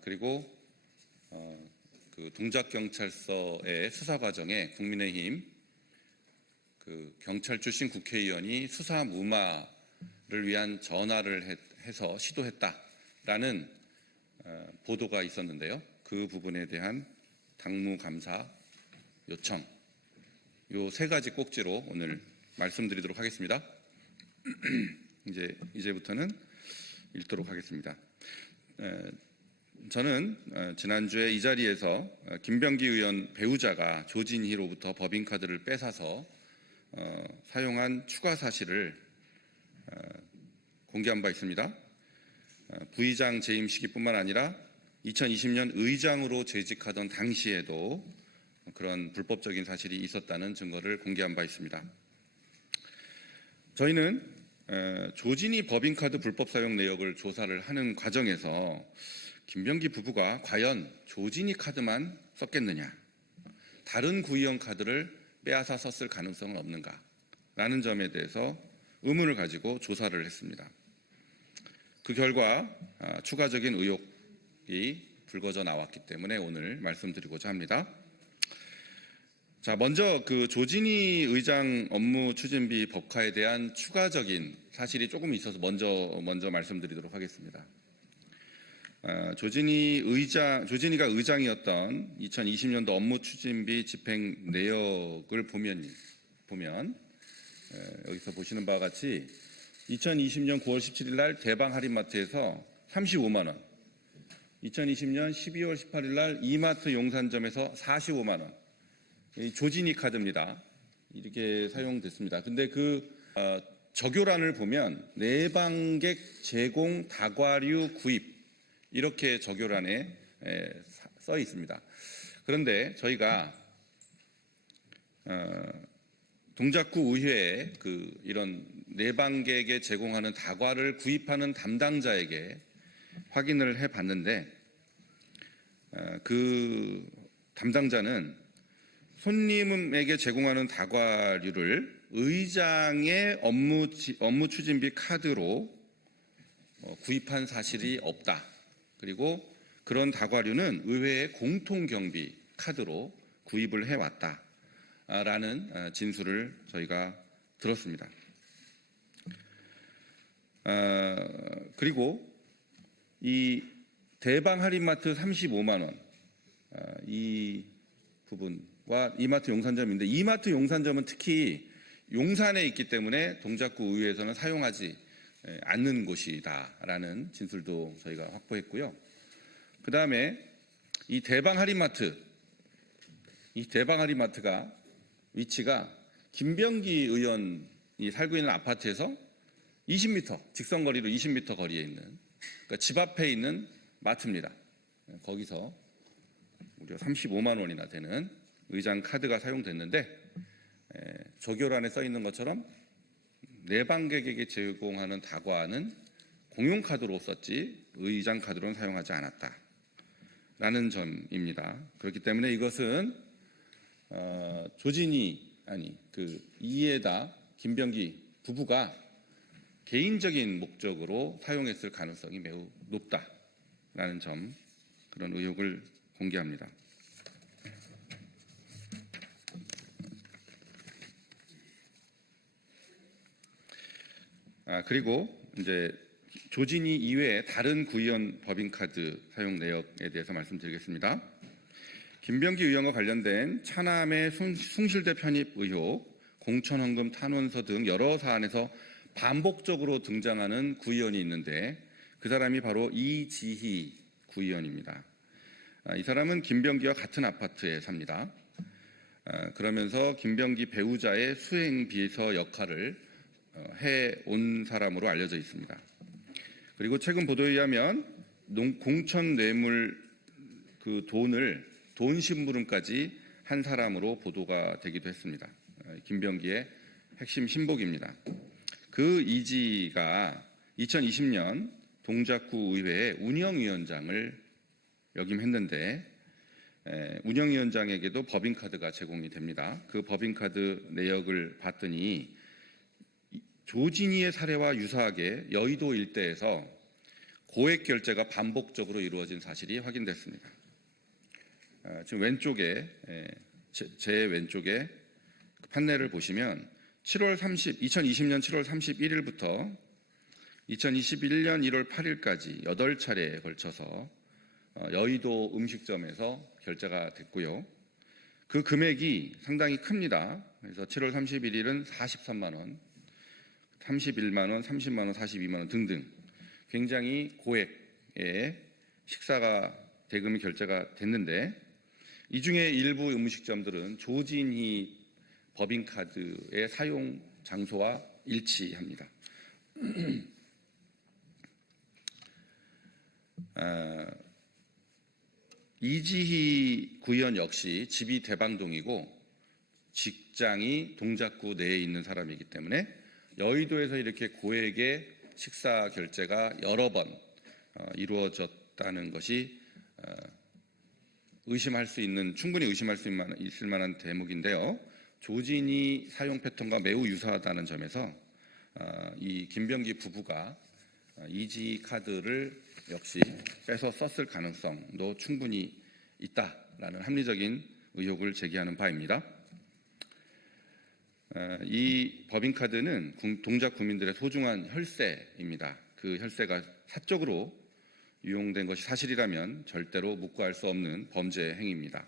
그리고 그 동작경찰서의 수사 과정에 국민의힘 그 경찰 출신 국회의원이 수사 무마를 위한 전화를 해서 시도했다라는 보도가 있었는데요. 그 부분에 대한 당무 감사 요청, 요 세 가지 꼭지로 오늘 말씀드리도록 하겠습니다. 이제부터는 읽도록 하겠습니다. 저는 지난주에 이 자리에서 김병기 의원 배우자가 조진희로부터 법인카드를 뺏어서 사용한 추가 사실을 공개한 바 있습니다. 부의장 재임 시기뿐만 아니라 2020년 의장으로 재직하던 당시에도 그런 불법적인 사실이 있었다는 증거를 공개한 바 있습니다. 저희는 조진희 법인카드 불법 사용 내역을 조사를 하는 과정에서 김병기 부부가 과연 조진희 카드만 썼겠느냐, 다른 구의원 카드를 빼앗아 썼을 가능성은 없는가라는 점에 대해서 의문을 가지고 조사를 했습니다. 그 결과 추가적인 의혹이 불거져 나왔기 때문에 오늘 말씀드리고자 합니다. 자, 먼저 그 조진희 의장 업무 추진비 법카에 대한 추가적인 사실이 조금 있어서 먼저 말씀드리도록 하겠습니다. 조진희가 의장이었던 2020년도 업무 추진비 집행 내역을 보면 여기서 보시는 바와 같이 2020년 9월 17일 날 대방 할인마트에서 35만 원, 2020년 12월 18일 날 이마트 용산점에서 45만 원, 조진희 카드입니다. 이렇게 사용됐습니다. 근데 그 적요란을 보면 내방객 제공 다과류 구입 이렇게 적요란에 써 있습니다. 그런데 저희가 동작구 의회에 그 이런 내방객에 제공하는 다과를 구입하는 담당자에게 확인을 해봤는데 그 담당자는 손님에게 제공하는 다과류를 의장의 업무 추진비 카드로 구입한 사실이 없다. 그리고 그런 다과류는 의회의 공통경비 카드로 구입을 해왔다라는 진술을 저희가 들었습니다. 그리고 이 대방 할인마트 35만 원, 이 부분과 이마트 용산점인데 이마트 용산점은 특히 용산에 있기 때문에 동작구 의회에서는 사용하지 않는 곳이다라는 진술도 저희가 확보했고요. 그 다음에 이 대방 할인마트가 위치가 김병기 의원이 살고 있는 아파트에서 20m, 직선거리로 20m 거리에 있는, 그러니까 집 앞에 있는 마트입니다. 거기서 무려 35만 원이나 되는 의장 카드가 사용됐는데 적요란에 써 있는 것처럼 내방객에게 제공하는 다과는 공용 카드로 썼지 의장 카드로는 사용하지 않았다라는 점입니다. 그렇기 때문에 이것은 이해다 김병기 부부가 개인적인 목적으로 사용했을 가능성이 매우 높다라는 점, 그런 의혹을 공개합니다. 그리고 이제 조진희 이외에 다른 구의원 법인카드 사용 내역에 대해서 말씀드리겠습니다. 김병기 의원과 관련된 차남의 숭실대 편입 의혹, 공천헌금 탄원서 등 여러 사안에서 반복적으로 등장하는 구의원이 있는데 그 사람이 바로 이지희 구의원입니다. 이 사람은 김병기와 같은 아파트에 삽니다. 그러면서 김병기 배우자의 수행비서 역할을 해온 사람으로 알려져 있습니다. 그리고 최근 보도에 의하면 공천 뇌물 그 돈 심부름까지 한 사람으로 보도가 되기도 했습니다. 김병기의 핵심 신복입니다. 그 이지가 2020년 동작구 의회의 운영위원장을 역임했는데 운영위원장에게도 법인카드가 제공이 됩니다. 그 법인카드 내역을 봤더니 조진희의 사례와 유사하게 여의도 일대에서 고액 결제가 반복적으로 이루어진 사실이 확인됐습니다. 지금 왼쪽에 제 왼쪽에 그 판넬을 보시면 2020년 7월 31일부터 2021년 1월 8일까지 8차례에 걸쳐서 여의도 음식점에서 결제가 됐고요. 그 금액이 상당히 큽니다. 그래서 7월 31일은 43만 원, 31만 원, 30만 원, 42만 원 등등 굉장히 고액의 식사가 대금이 결제가 됐는데 이 중에 일부 음식점들은 조진희 법인카드의 사용 장소와 일치합니다. 이지희 구의원 역시 집이 대방동이고 직장이 동작구 내에 있는 사람이기 때문에 여의도에서 이렇게 고액의 식사 결제가 여러 번 이루어졌다는 것이 충분히 의심할 수 있을 만한 대목인데요. 조진이 사용 패턴과 매우 유사하다는 점에서 이 김병기 부부가 이지 카드를 역시 빼서 썼을 가능성도 충분히 있다라는 합리적인 의혹을 제기하는 바입니다. 이 법인카드는 동작 구민들의 소중한 혈세입니다. 그 혈세가 사적으로 유용된 것이 사실이라면 절대로 묵과할 수 없는 범죄 행위입니다.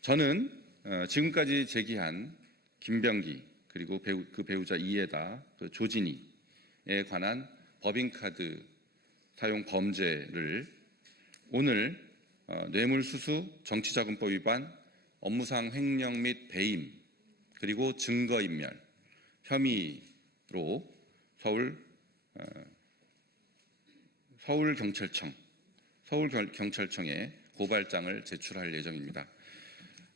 저는 지금까지 제기한 김병기 그리고 그 배우자 이해다, 그 조진희에 관한 법인카드 사용 범죄를 오늘 뇌물수수, 정치자금법 위반, 업무상 횡령 및 배임 그리고 증거인멸 혐의로 서울경찰청에 고발장을 제출할 예정입니다.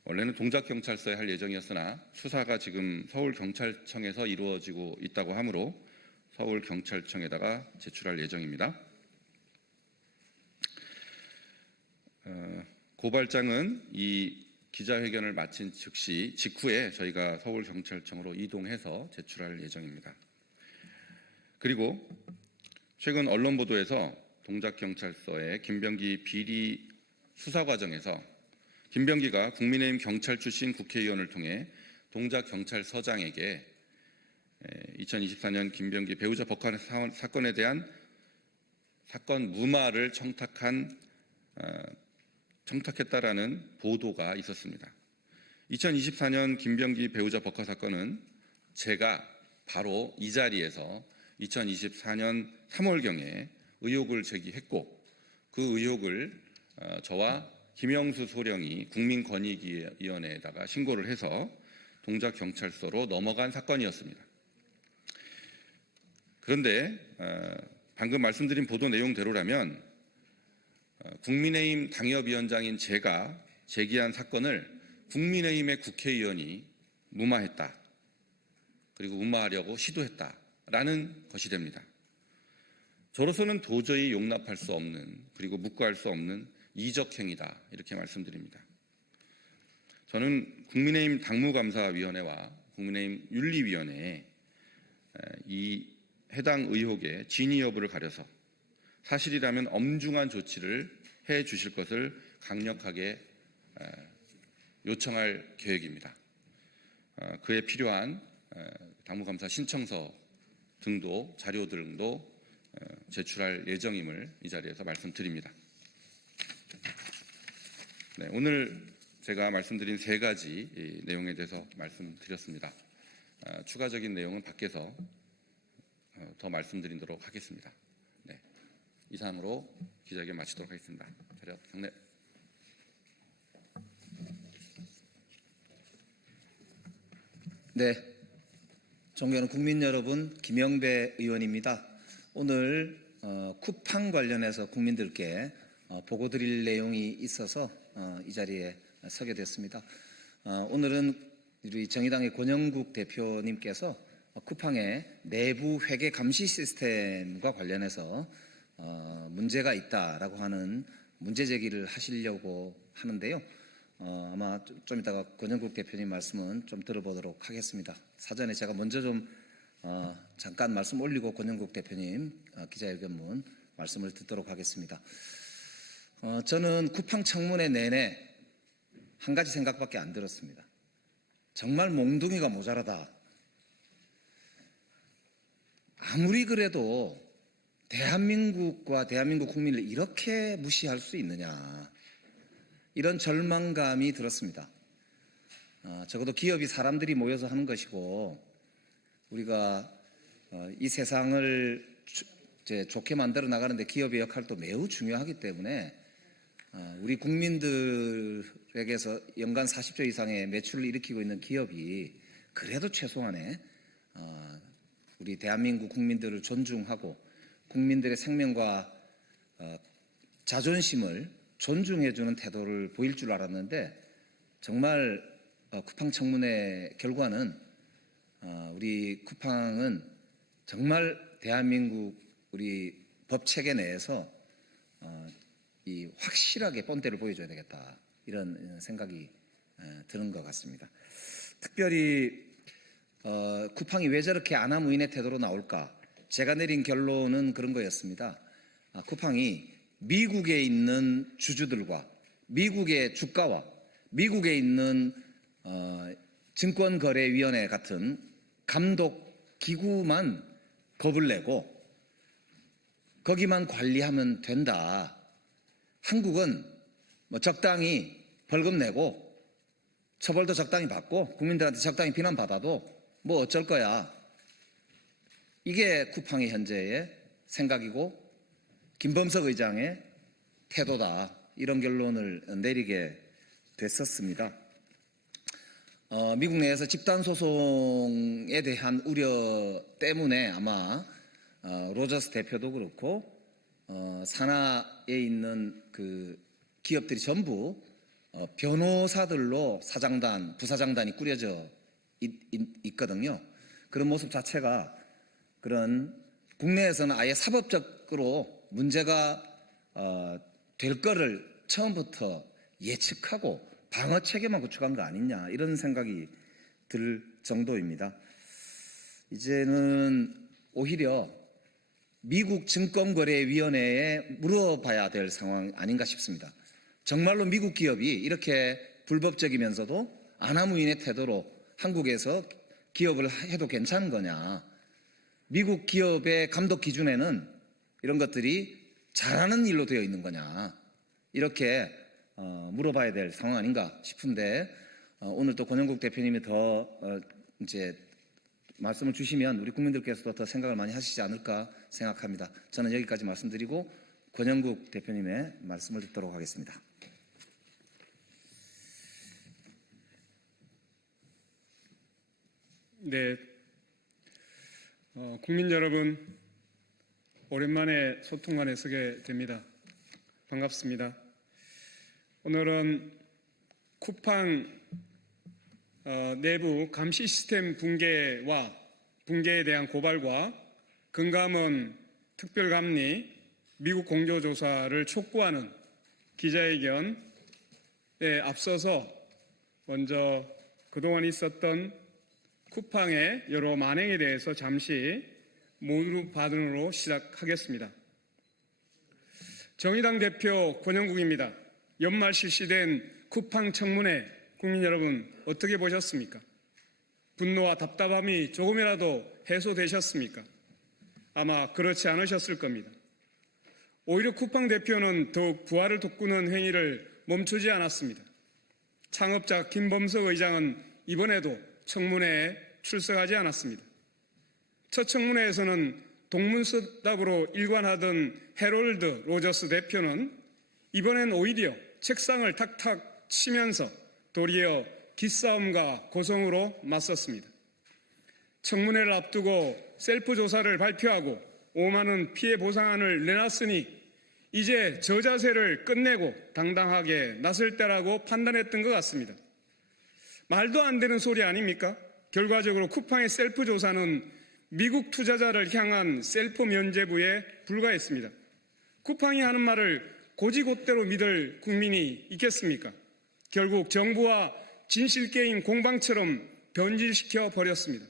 원래는 동작경찰서에 할 예정이었으나 수사가 지금 서울경찰청에서 이루어지고 있다고 하므로 서울경찰청에다가 제출할 예정입니다. 고발장은 이 기자회견을 마친 직후에 저희가 서울경찰청으로 이동해서 제출할 예정입니다. 그리고 최근 언론 보도에서 동작경찰서의 김병기 비리 수사 과정에서 김병기가 국민의힘 경찰 출신 국회의원을 통해 동작경찰서장에게 2024년 김병기 배우자 법관 사건에 대한 사건 무마를 청탁했다라는 보도가 있었습니다. 2024년 김병기 배우자 법관 사건은 제가 바로 이 자리에서 2024년 3월경에 의혹을 제기했고 그 의혹을 저와 김영수 소령이 국민권익위원회에다가 신고를 해서 동작경찰서로 넘어간 사건이었습니다. 그런데 방금 말씀드린 보도 내용대로라면 국민의힘 당협위원장인 제가 제기한 사건을 국민의힘의 국회의원이 무마했다. 그리고 무마하려고 시도했다라는 것이 됩니다. 저로서는 도저히 용납할 수 없는 그리고 묵과할 수 없는 이적행위다 이렇게 말씀드립니다. 저는 국민의힘 당무감사위원회와 국민의힘 윤리위원회에 이 해당 의혹의 진위 여부를 가려서 사실이라면 엄중한 조치를 해 주실 것을 강력하게 요청할 계획입니다. 그에 필요한 당무감사 신청서 등도 자료 등도 제출할 예정임을 이 자리에서 말씀드립니다. 네, 오늘 제가 말씀드린 세 가지 내용에 대해서 말씀드렸습니다. 추가적인 내용은 밖에서 더 말씀드리도록 하겠습니다. 네, 이상으로 기자회견 마치도록 하겠습니다. 자료 경례. 네, 존경하는 국민 여러분, 김영배 의원입니다. 오늘 쿠팡 관련해서 국민들께 보고드릴 내용이 있어서 이 자리에 서게 됐습니다. 오늘은 우리 정의당의 권영국 대표님께서 쿠팡의 내부 회계 감시 시스템과 관련해서 문제가 있다라고 하는 문제 제기를 하시려고 하는데요. 아마 좀 이따가 권영국 대표님 말씀은 좀 들어보도록 하겠습니다. 사전에 제가 먼저 좀 잠깐 말씀 올리고 권영국 대표님 기자회견문 말씀을 듣도록 하겠습니다. 저는 쿠팡 청문회 내내 한 가지 생각밖에 안 들었습니다. 정말 몽둥이가 모자라다. 아무리 그래도 대한민국과 대한민국 국민을 이렇게 무시할 수 있느냐, 이런 절망감이 들었습니다. 적어도 기업이 사람들이 모여서 하는 것이고, 우리가 이 세상을 좋게 만들어 나가는데 기업의 역할도 매우 중요하기 때문에 우리 국민들에게서 연간 40조 이상의 매출을 일으키고 있는 기업이 그래도 최소한의 우리 대한민국 국민들을 존중하고 국민들의 생명과 자존심을 존중해주는 태도를 보일 줄 알았는데, 정말 쿠팡 청문회 결과는 우리 쿠팡은 정말 대한민국 우리 법체계 내에서 이 확실하게 본때를 보여줘야 되겠다, 이런 생각이 드는 것 같습니다. 특별히 쿠팡이 왜 저렇게 아나무인의 태도로 나올까? 제가 내린 결론은 그런 거였습니다. 쿠팡이 미국에 있는 주주들과 미국의 주가와 미국에 있는 증권거래위원회 같은 감독 기구만 겁을 내고 거기만 관리하면 된다. 한국은 뭐 적당히 벌금 내고 처벌도 적당히 받고 국민들한테 적당히 비난받아도 뭐 어쩔 거야. 이게 쿠팡의 현재의 생각이고 김범석 의장의 태도다, 이런 결론을 내리게 됐었습니다. 미국 내에서 집단 소송에 대한 우려 때문에 아마 로저스 대표도 그렇고 산하에 있는 그 기업들이 전부 변호사들로 사장단, 부사장단이 꾸려져 있거든요. 그런 모습 자체가 그런 국내에서는 아예 사법적으로 문제가 될 거를 처음부터 예측하고 방어 체계만 구축한 거 아니냐, 이런 생각이 들 정도입니다. 이제는 오히려 미국 증권거래위원회에 물어봐야 될 상황 아닌가 싶습니다. 정말로 미국 기업이 이렇게 불법적이면서도 아나무인의 태도로 한국에서 기업을 해도 괜찮은 거냐? 미국 기업의 감독 기준에는 이런 것들이 잘하는 일로 되어 있는 거냐? 이렇게 물어봐야 될 상황 아닌가 싶은데, 오늘 또 권영국 대표님이 더 이제 말씀을 주시면 우리 국민들께서도 더 생각을 많이 하시지 않을까 생각합니다. 저는 여기까지 말씀드리고 권영국 대표님의 말씀을 듣도록 하겠습니다. 네, 국민 여러분, 오랜만에 소통관에 서게 됩니다. 반갑습니다. 오늘은 쿠팡 내부 감시 시스템 붕괴와 붕괴에 대한 고발과 금감원 특별감리 미국 공조조사를 촉구하는 기자회견에 앞서서 먼저 그동안 있었던 쿠팡의 여러 만행에 대해서 잠시 모두 발언으로 시작하겠습니다. 정의당 대표 권영국입니다. 연말 실시된 쿠팡 청문회, 국민 여러분 어떻게 보셨습니까? 분노와 답답함이 조금이라도 해소되셨습니까? 아마 그렇지 않으셨을 겁니다. 오히려 쿠팡 대표는 더욱 부활을 돋구는 행위를 멈추지 않았습니다. 창업자 김범석 의장은 이번에도 청문회에 출석하지 않았습니다. 첫 청문회에서는 동문서답으로 일관하던 해롤드 로저스 대표는 이번엔 오히려 책상을 탁탁 치면서 도리어 기싸움과 고성으로 맞섰습니다. 청문회를 앞두고 셀프 조사를 발표하고 5만 원 피해 보상안을 내놨으니 이제 저 자세를 끝내고 당당하게 나설 때라고 판단했던 것 같습니다. 말도 안 되는 소리 아닙니까? 결과적으로 쿠팡의 셀프 조사는 미국 투자자를 향한 셀프 면죄부에 불과했습니다. 쿠팡이 하는 말을 고지곳대로 믿을 국민이 있겠습니까? 결국 정부와 진실게임 공방처럼 변질시켜 버렸습니다.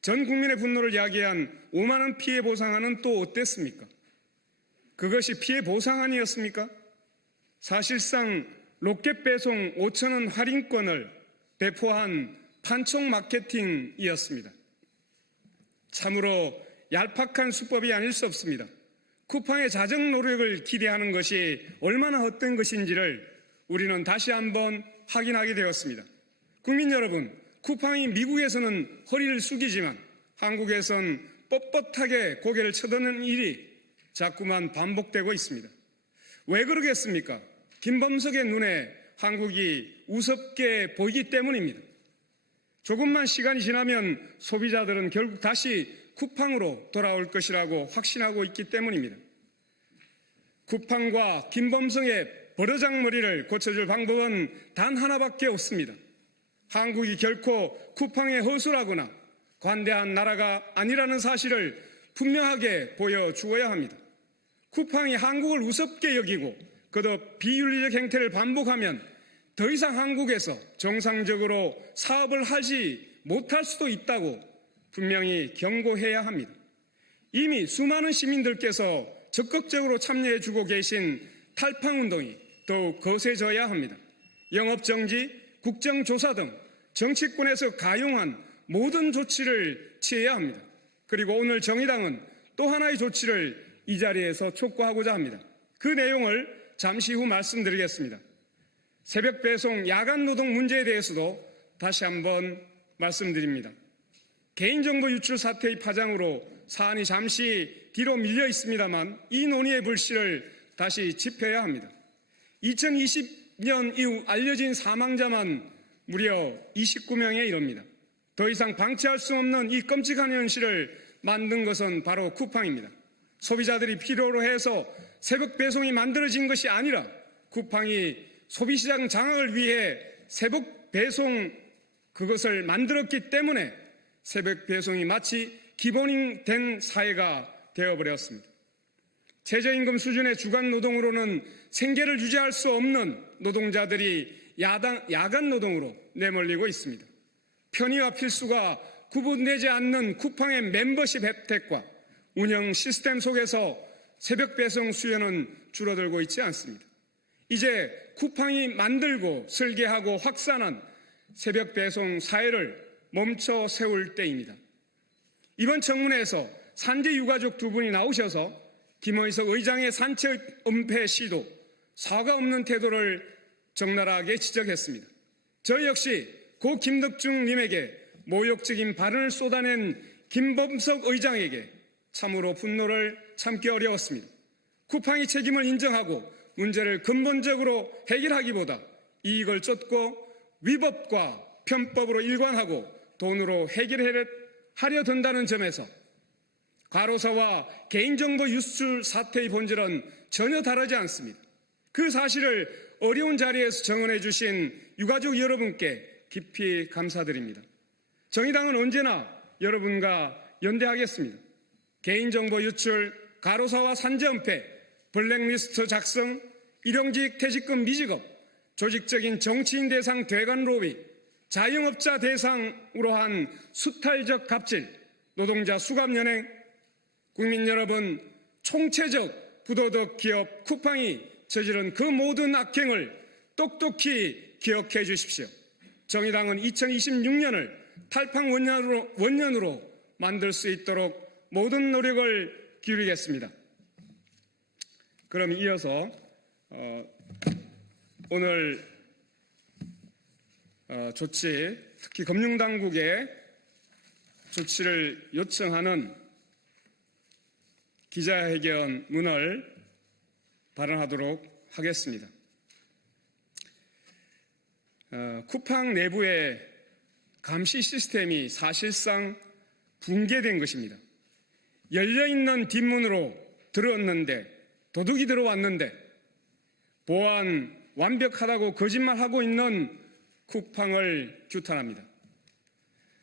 전 국민의 분노를 야기한 5만 원 피해 보상안은 또 어땠습니까? 그것이 피해 보상안이었습니까? 사실상 로켓 배송 5,000원 할인권을 배포한 판촉 마케팅이었습니다. 참으로 얄팍한 수법이 아닐 수 없습니다. 쿠팡의 자정 노력을 기대하는 것이 얼마나 헛된 것인지를 우리는 다시 한번 확인하게 되었습니다. 국민 여러분, 쿠팡이 미국에서는 허리를 숙이지만 한국에선 뻣뻣하게 고개를 쳐드는 일이 자꾸만 반복되고 있습니다. 왜 그러겠습니까? 김범석의 눈에 한국이 우습게 보이기 때문입니다. 조금만 시간이 지나면 소비자들은 결국 다시 쿠팡으로 돌아올 것이라고 확신하고 있기 때문입니다. 쿠팡과 김범석의 버르장머리를 고쳐줄 방법은 단 하나밖에 없습니다. 한국이 결코 쿠팡에 허술하거나 관대한 나라가 아니라는 사실을 분명하게 보여주어야 합니다. 쿠팡이 한국을 우습게 여기고 거듭 비윤리적 행태를 반복하면 더 이상 한국에서 정상적으로 사업을 하지 못할 수도 있다고 분명히 경고해야 합니다. 이미 수많은 시민들께서 적극적으로 참여해주고 계신 탈팡운동이 더욱 거세져야 합니다. 영업정지, 국정조사 등 정치권에서 가용한 모든 조치를 취해야 합니다. 그리고 오늘 정의당은 또 하나의 조치를 이 자리에서 촉구하고자 합니다. 그 내용을 잠시 후 말씀드리겠습니다. 새벽 배송 야간 노동 문제에 대해서도 다시 한번 말씀드립니다. 개인정보 유출 사태의 파장으로 사안이 잠시 뒤로 밀려 있습니다만 이 논의의 불씨를 다시 짚어야 합니다. 2020년 이후 알려진 사망자만 무려 29명에 이릅니다. 더 이상 방치할 수 없는 이 끔찍한 현실을 만든 것은 바로 쿠팡입니다. 소비자들이 필요로 해서 새벽 배송이 만들어진 것이 아니라 쿠팡이 소비시장 장악을 위해 새벽 배송 그것을 만들었기 때문에 새벽 배송이 마치 기본이 된 사회가 되어버렸습니다. 최저임금 수준의 주간 노동으로는 생계를 유지할 수 없는 노동자들이 야간 노동으로 내몰리고 있습니다. 편의와 필수가 구분되지 않는 쿠팡의 멤버십 혜택과 운영 시스템 속에서 새벽 배송 수요는 줄어들고 있지 않습니다. 이제 쿠팡이 만들고 설계하고 확산한 새벽 배송 사회를 멈춰 세울 때입니다. 이번 청문회에서 산재 유가족 두 분이 나오셔서 김의석 의장의 산채 은폐 시도, 사과 없는 태도를 적나라하게 지적했습니다. 저 역시 고 김덕중 님에게 모욕적인 발언을 쏟아낸 김범석 의장에게 참으로 분노를 참기 어려웠습니다. 쿠팡이 책임을 인정하고 문제를 근본적으로 해결하기보다 이익을 쫓고 위법과 편법으로 일관하고 돈으로 해결하려 든다는 점에서 과로사와 개인정보 유출 사태의 본질은 전혀 다르지 않습니다. 그 사실을 어려운 자리에서 정언해 주신 유가족 여러분께 깊이 감사드립니다. 정의당은 언제나 여러분과 연대하겠습니다. 개인정보 유출, 과로사와 산재 은폐, 블랙리스트 작성, 일용직 퇴직금 미지급, 조직적인 정치인 대상 대관 로비, 자영업자 대상으로 한 수탈적 갑질, 노동자 수갑 연행, 국민 여러분, 총체적 부도덕 기업 쿠팡이 저지른 그 모든 악행을 똑똑히 기억해 주십시오. 정의당은 2026년을 탈팡 원년으로 만들 수 있도록 모든 노력을 기울이겠습니다. 그럼 이어서 오늘 조치, 특히 금융당국의 조치를 요청하는 기자회견문을 발언하도록 하겠습니다. 쿠팡 내부의 감시 시스템이 사실상 붕괴된 것입니다. 열려있는 뒷문으로 들어왔는데, 도둑이 들어왔는데 보안 완벽하다고 거짓말하고 있는 쿠팡을 규탄합니다.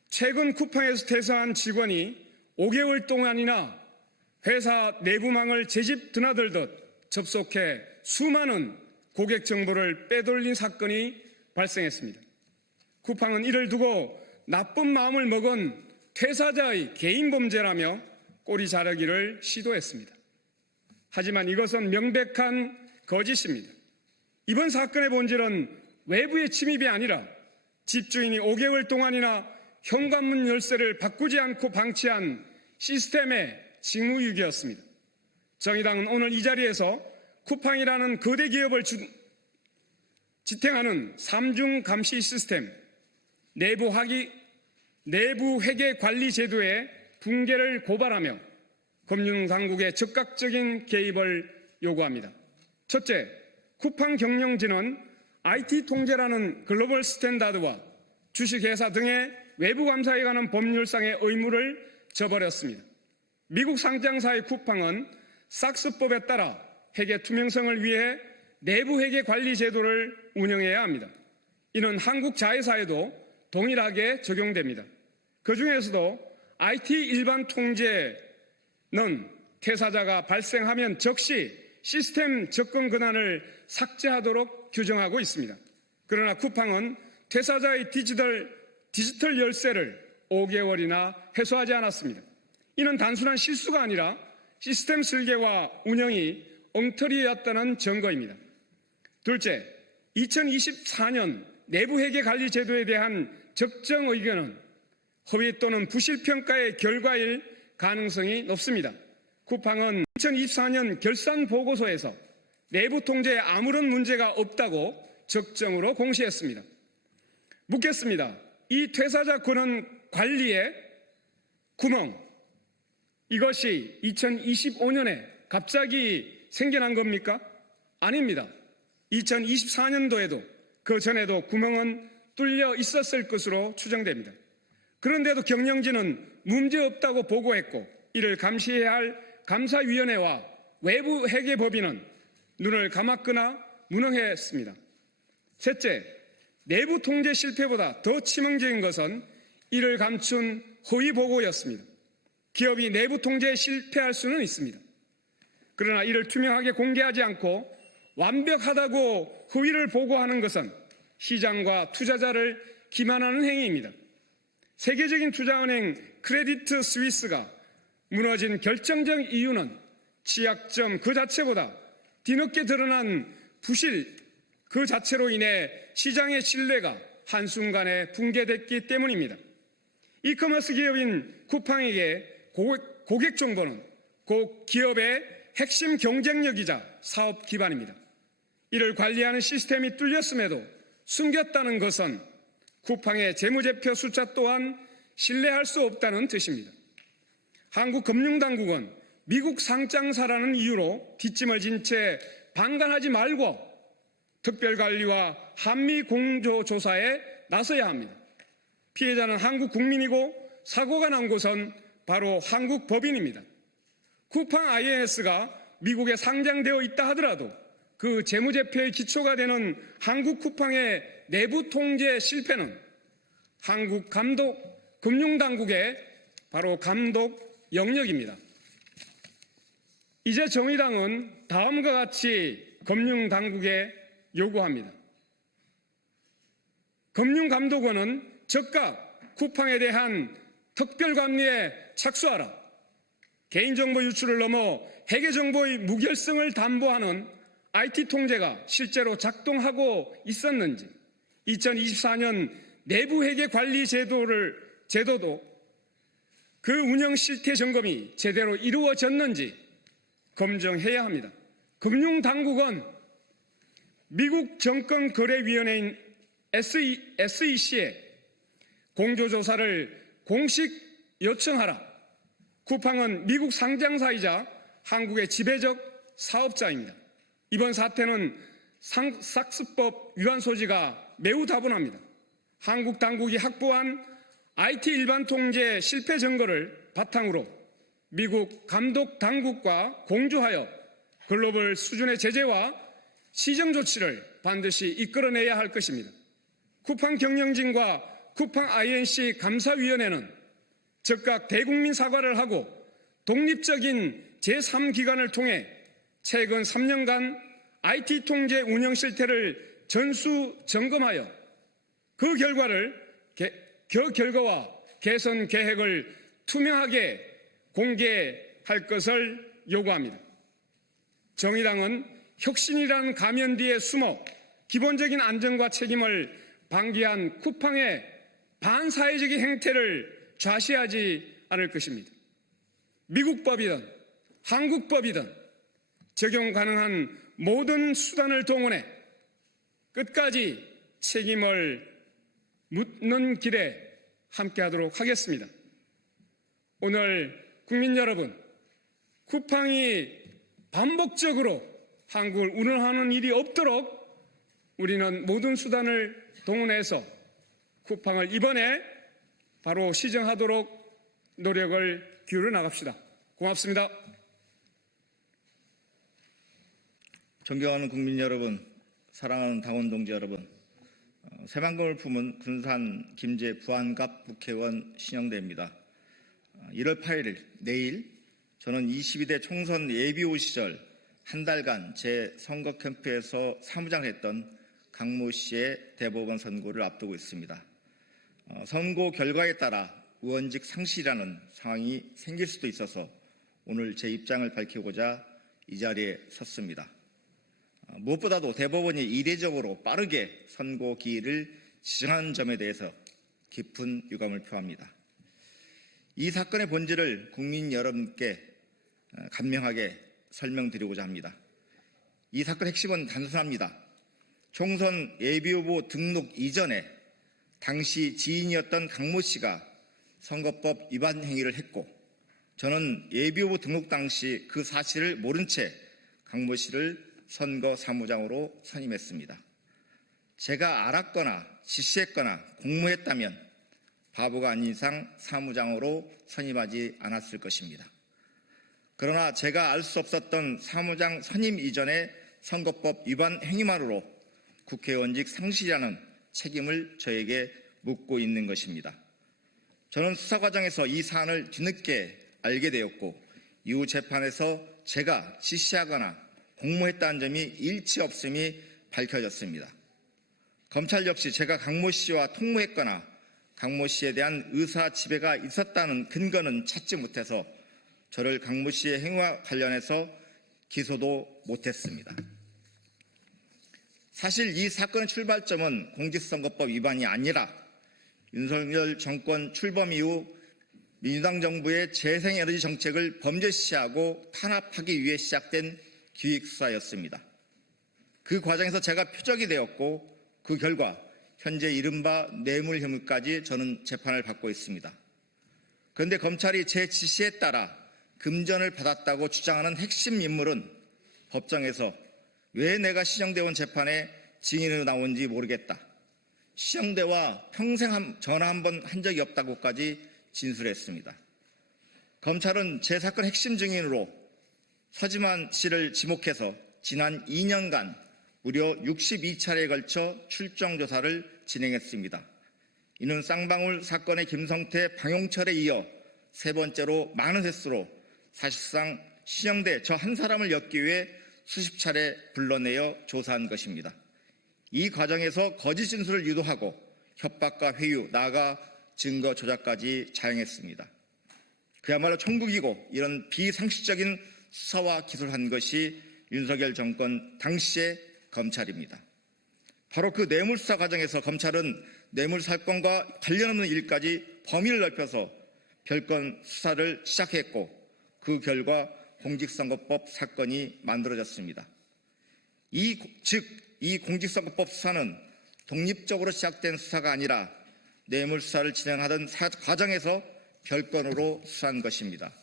최근 쿠팡에서 퇴사한 직원이 5개월 동안이나 회사 내부망을 제집 드나들듯 접속해 수많은 고객 정보를 빼돌린 사건이 발생했습니다. 쿠팡은 이를 두고 나쁜 마음을 먹은 퇴사자의 개인 범죄라며 꼬리 자르기를 시도했습니다. 하지만 이것은 명백한 거짓입니다. 이번 사건의 본질은 외부의 침입이 아니라 집주인이 5개월 동안이나 현관문 열쇠를 바꾸지 않고 방치한 시스템의 직무유기였습니다. 정의당은 오늘 이 자리에서 쿠팡이라는 거대 기업을 지탱하는 삼중 감시 시스템, 내부 회계 관리 제도의 붕괴를 고발하며 금융당국의 적극적인 개입을 요구합니다. 첫째, 쿠팡 경영진은 IT 통제라는 글로벌 스탠다드와 주식회사 등의 외부 감사에 관한 법률상의 의무를 저버렸습니다. 미국 상장사의 쿠팡은 삭스법에 따라 회계 투명성을 위해 내부 회계 관리 제도를 운영해야 합니다. 이는 한국 자회사에도 동일하게 적용됩니다. 그 중에서도 IT 일반 통제는 퇴사자가 발생하면 즉시 시스템 접근 권한을 삭제하도록 규정하고 있습니다. 그러나 쿠팡은 퇴사자의 디지털 열쇠를 5개월이나 해소하지 않았습니다. 이는 단순한 실수가 아니라 시스템 설계와 운영이 엉터리였다는 증거입니다. 둘째, 2024년 내부 회계 관리 제도에 대한 적정 의견은 허위 또는 부실 평가의 결과일 가능성이 높습니다. 쿠팡은 2024년 결산 보고서에서 내부 통제에 아무런 문제가 없다고 적정으로 공시했습니다. 묻겠습니다. 이 퇴사자 권한 관리의 구멍, 이것이 2025년에 갑자기 생겨난 겁니까? 아닙니다. 2024년도에도 그 전에도 구멍은 뚫려 있었을 것으로 추정됩니다. 그런데도 경영진은 문제없다고 보고했고 이를 감시해야 할 감사위원회와 외부 회계법인은 눈을 감았거나 무능했습니다. 셋째, 내부 통제 실패보다 더 치명적인 것은 이를 감춘 허위 보고였습니다. 기업이 내부 통제에 실패할 수는 있습니다. 그러나 이를 투명하게 공개하지 않고 완벽하다고 허위를 보고하는 것은 시장과 투자자를 기만하는 행위입니다. 세계적인 투자은행 크레디트 스위스가 무너진 결정적 이유는 취약점 그 자체보다 뒤늦게 드러난 부실 그 자체로 인해 시장의 신뢰가 한순간에 붕괴됐기 때문입니다. 이커머스 기업인 쿠팡에게 고객 정보는 곧 기업의 핵심 경쟁력이자 사업 기반입니다. 이를 관리하는 시스템이 뚫렸음에도 숨겼다는 것은 쿠팡의 재무제표 숫자 또한 신뢰할 수 없다는 뜻입니다. 한국 금융당국은 미국 상장사라는 이유로 뒷짐을 진 채 방관하지 말고 특별관리와 한미 공조조사에 나서야 합니다. 피해자는 한국 국민이고 사고가 난 곳은 바로 한국 법인입니다. 쿠팡 INS가 미국에 상장되어 있다 하더라도 그 재무제표의 기초가 되는 한국 쿠팡의 내부 통제 실패는 한국 금융당국의 바로 감독 영역입니다. 이제 정의당은 다음과 같이 금융당국에 요구합니다. 금융감독원은 즉각 쿠팡에 대한 특별관리에 착수하라. 개인정보 유출을 넘어 회계정보의 무결성을 담보하는 IT 통제가 실제로 작동하고 있었는지, 2024년 내부 회계 관리 제도도 그 운영 실태 점검이 제대로 이루어졌는지 검증해야 합니다. 금융당국은 미국 정권거래위원회인 SEC에 공조조사를 공식 요청하라. 쿠팡은 미국 상장사이자 한국의 지배적 사업자입니다. 이번 사태는 삭스법 위반 소지가 매우 다분합니다. 한국 당국이 확보한 IT 일반 통제 실패 증거를 바탕으로 미국 감독 당국과 공조하여 글로벌 수준의 제재와 시정 조치를 반드시 이끌어내야 할 것입니다. 쿠팡 경영진과 쿠팡 INC 감사위원회는 즉각 대국민 사과를 하고 독립적인 제3기관을 통해 최근 3년간 IT 통제 운영 실태를 전수 점검하여 그 결과와 개선 계획을 투명하게 공개할 것을 요구합니다. 정의당은 혁신이라는 가면 뒤에 숨어 기본적인 안전과 책임을 방기한 쿠팡의 반사회적인 행태를 좌시하지 않을 것입니다. 미국 법이든 한국 법이든 적용 가능한 모든 수단을 동원해 끝까지 책임을 묻는 길에 함께하도록 하겠습니다. 오늘 국민 여러분, 쿠팡이 반복적으로 한국을 운영하는 일이 없도록 우리는 모든 수단을 동원해서 쿠팡을 이번에 바로 시정하도록 노력을 기울여 나갑시다. 고맙습니다. 존경하는 국민 여러분, 사랑하는 당원 동지 여러분, 새만금을 품은 군산 김제 부안갑 국회의원 신영대입니다. 1월 8일 내일 저는 22대 총선 예비후 시절 한 달간 제 선거 캠프에서 사무장을 했던 강모 씨의 대법원 선고를 앞두고 있습니다. 선고 결과에 따라 의원직 상실이라는 상황이 생길 수도 있어서 오늘 제 입장을 밝히고자 이 자리에 섰습니다. 무엇보다도 대법원이 이례적으로 빠르게 선고 기일을 지정한 점에 대해서 깊은 유감을 표합니다. 이 사건의 본질을 국민 여러분께 간명하게 설명드리고자 합니다. 이 사건의 핵심은 단순합니다. 총선 예비후보 등록 이전에 당시 지인이었던 강모 씨가 선거법 위반 행위를 했고, 저는 예비후보 등록 당시 그 사실을 모른 채 강모 씨를 선거 사무장으로 선임했습니다. 제가 알았거나 지시했거나 공모했다면 바보가 아닌 이상 사무장으로 선임하지 않았을 것입니다. 그러나 제가 알 수 없었던 사무장 선임 이전의 선거법 위반 행위만으로 국회의원직 상실이라는 책임을 저에게 묻고 있는 것입니다. 저는 수사 과정에서 이 사안을 뒤늦게 알게 되었고, 이후 재판에서 제가 지시하거나 공모했다는 점이 일치 없음이 밝혀졌습니다. 검찰 역시 제가 강모 씨와 통모했거나 강모 씨에 대한 의사 지배가 있었다는 근거는 찾지 못해서 저를 강모 씨의 행위와 관련해서 기소도 못했습니다. 사실 이 사건의 출발점은 공직선거법 위반이 아니라 윤석열 정권 출범 이후 민주당 정부의 재생에너지 정책을 범죄시하고 탄압하기 위해 시작된 기획수사였습니다. 그 과정에서 제가 표적이 되었고, 그 결과 현재 이른바 뇌물 혐의까지 저는 재판을 받고 있습니다. 그런데 검찰이 제 지시에 따라 금전을 받았다고 주장하는 핵심 인물은 법정에서 왜 내가 신영대원 재판에 증인으로 나온지 모르겠다, 신영대와 평생 전화 한 번 한 적이 없다고까지 진술했습니다. 검찰은 제 사건 핵심 증인으로 서지만 씨를 지목해서 지난 2년간 무려 62차례에 걸쳐 출정 조사를 진행했습니다. 이는 쌍방울 사건의 김성태, 방용철에 이어 세 번째로 많은 횟수로 사실상 신영대 저 한 사람을 엮기 위해 수십 차례 불러내어 조사한 것입니다. 이 과정에서 거짓 진술을 유도하고 협박과 회유, 나아가 증거 조작까지 자행했습니다. 그야말로 천국이고, 이런 비상식적인 수사와 기소를 한 것이 윤석열 정권 당시의 검찰입니다. 바로 그 뇌물수사 과정에서 검찰은 뇌물 사건과 관련 없는 일까지 범위를 넓혀서 별건 수사를 시작했고, 그 결과 공직선거법 사건이 만들어졌습니다. 이 공직선거법 수사는 독립적으로 시작된 수사가 아니라 뇌물 수사를 진행하던 과정에서 별건으로 수사한 것입니다.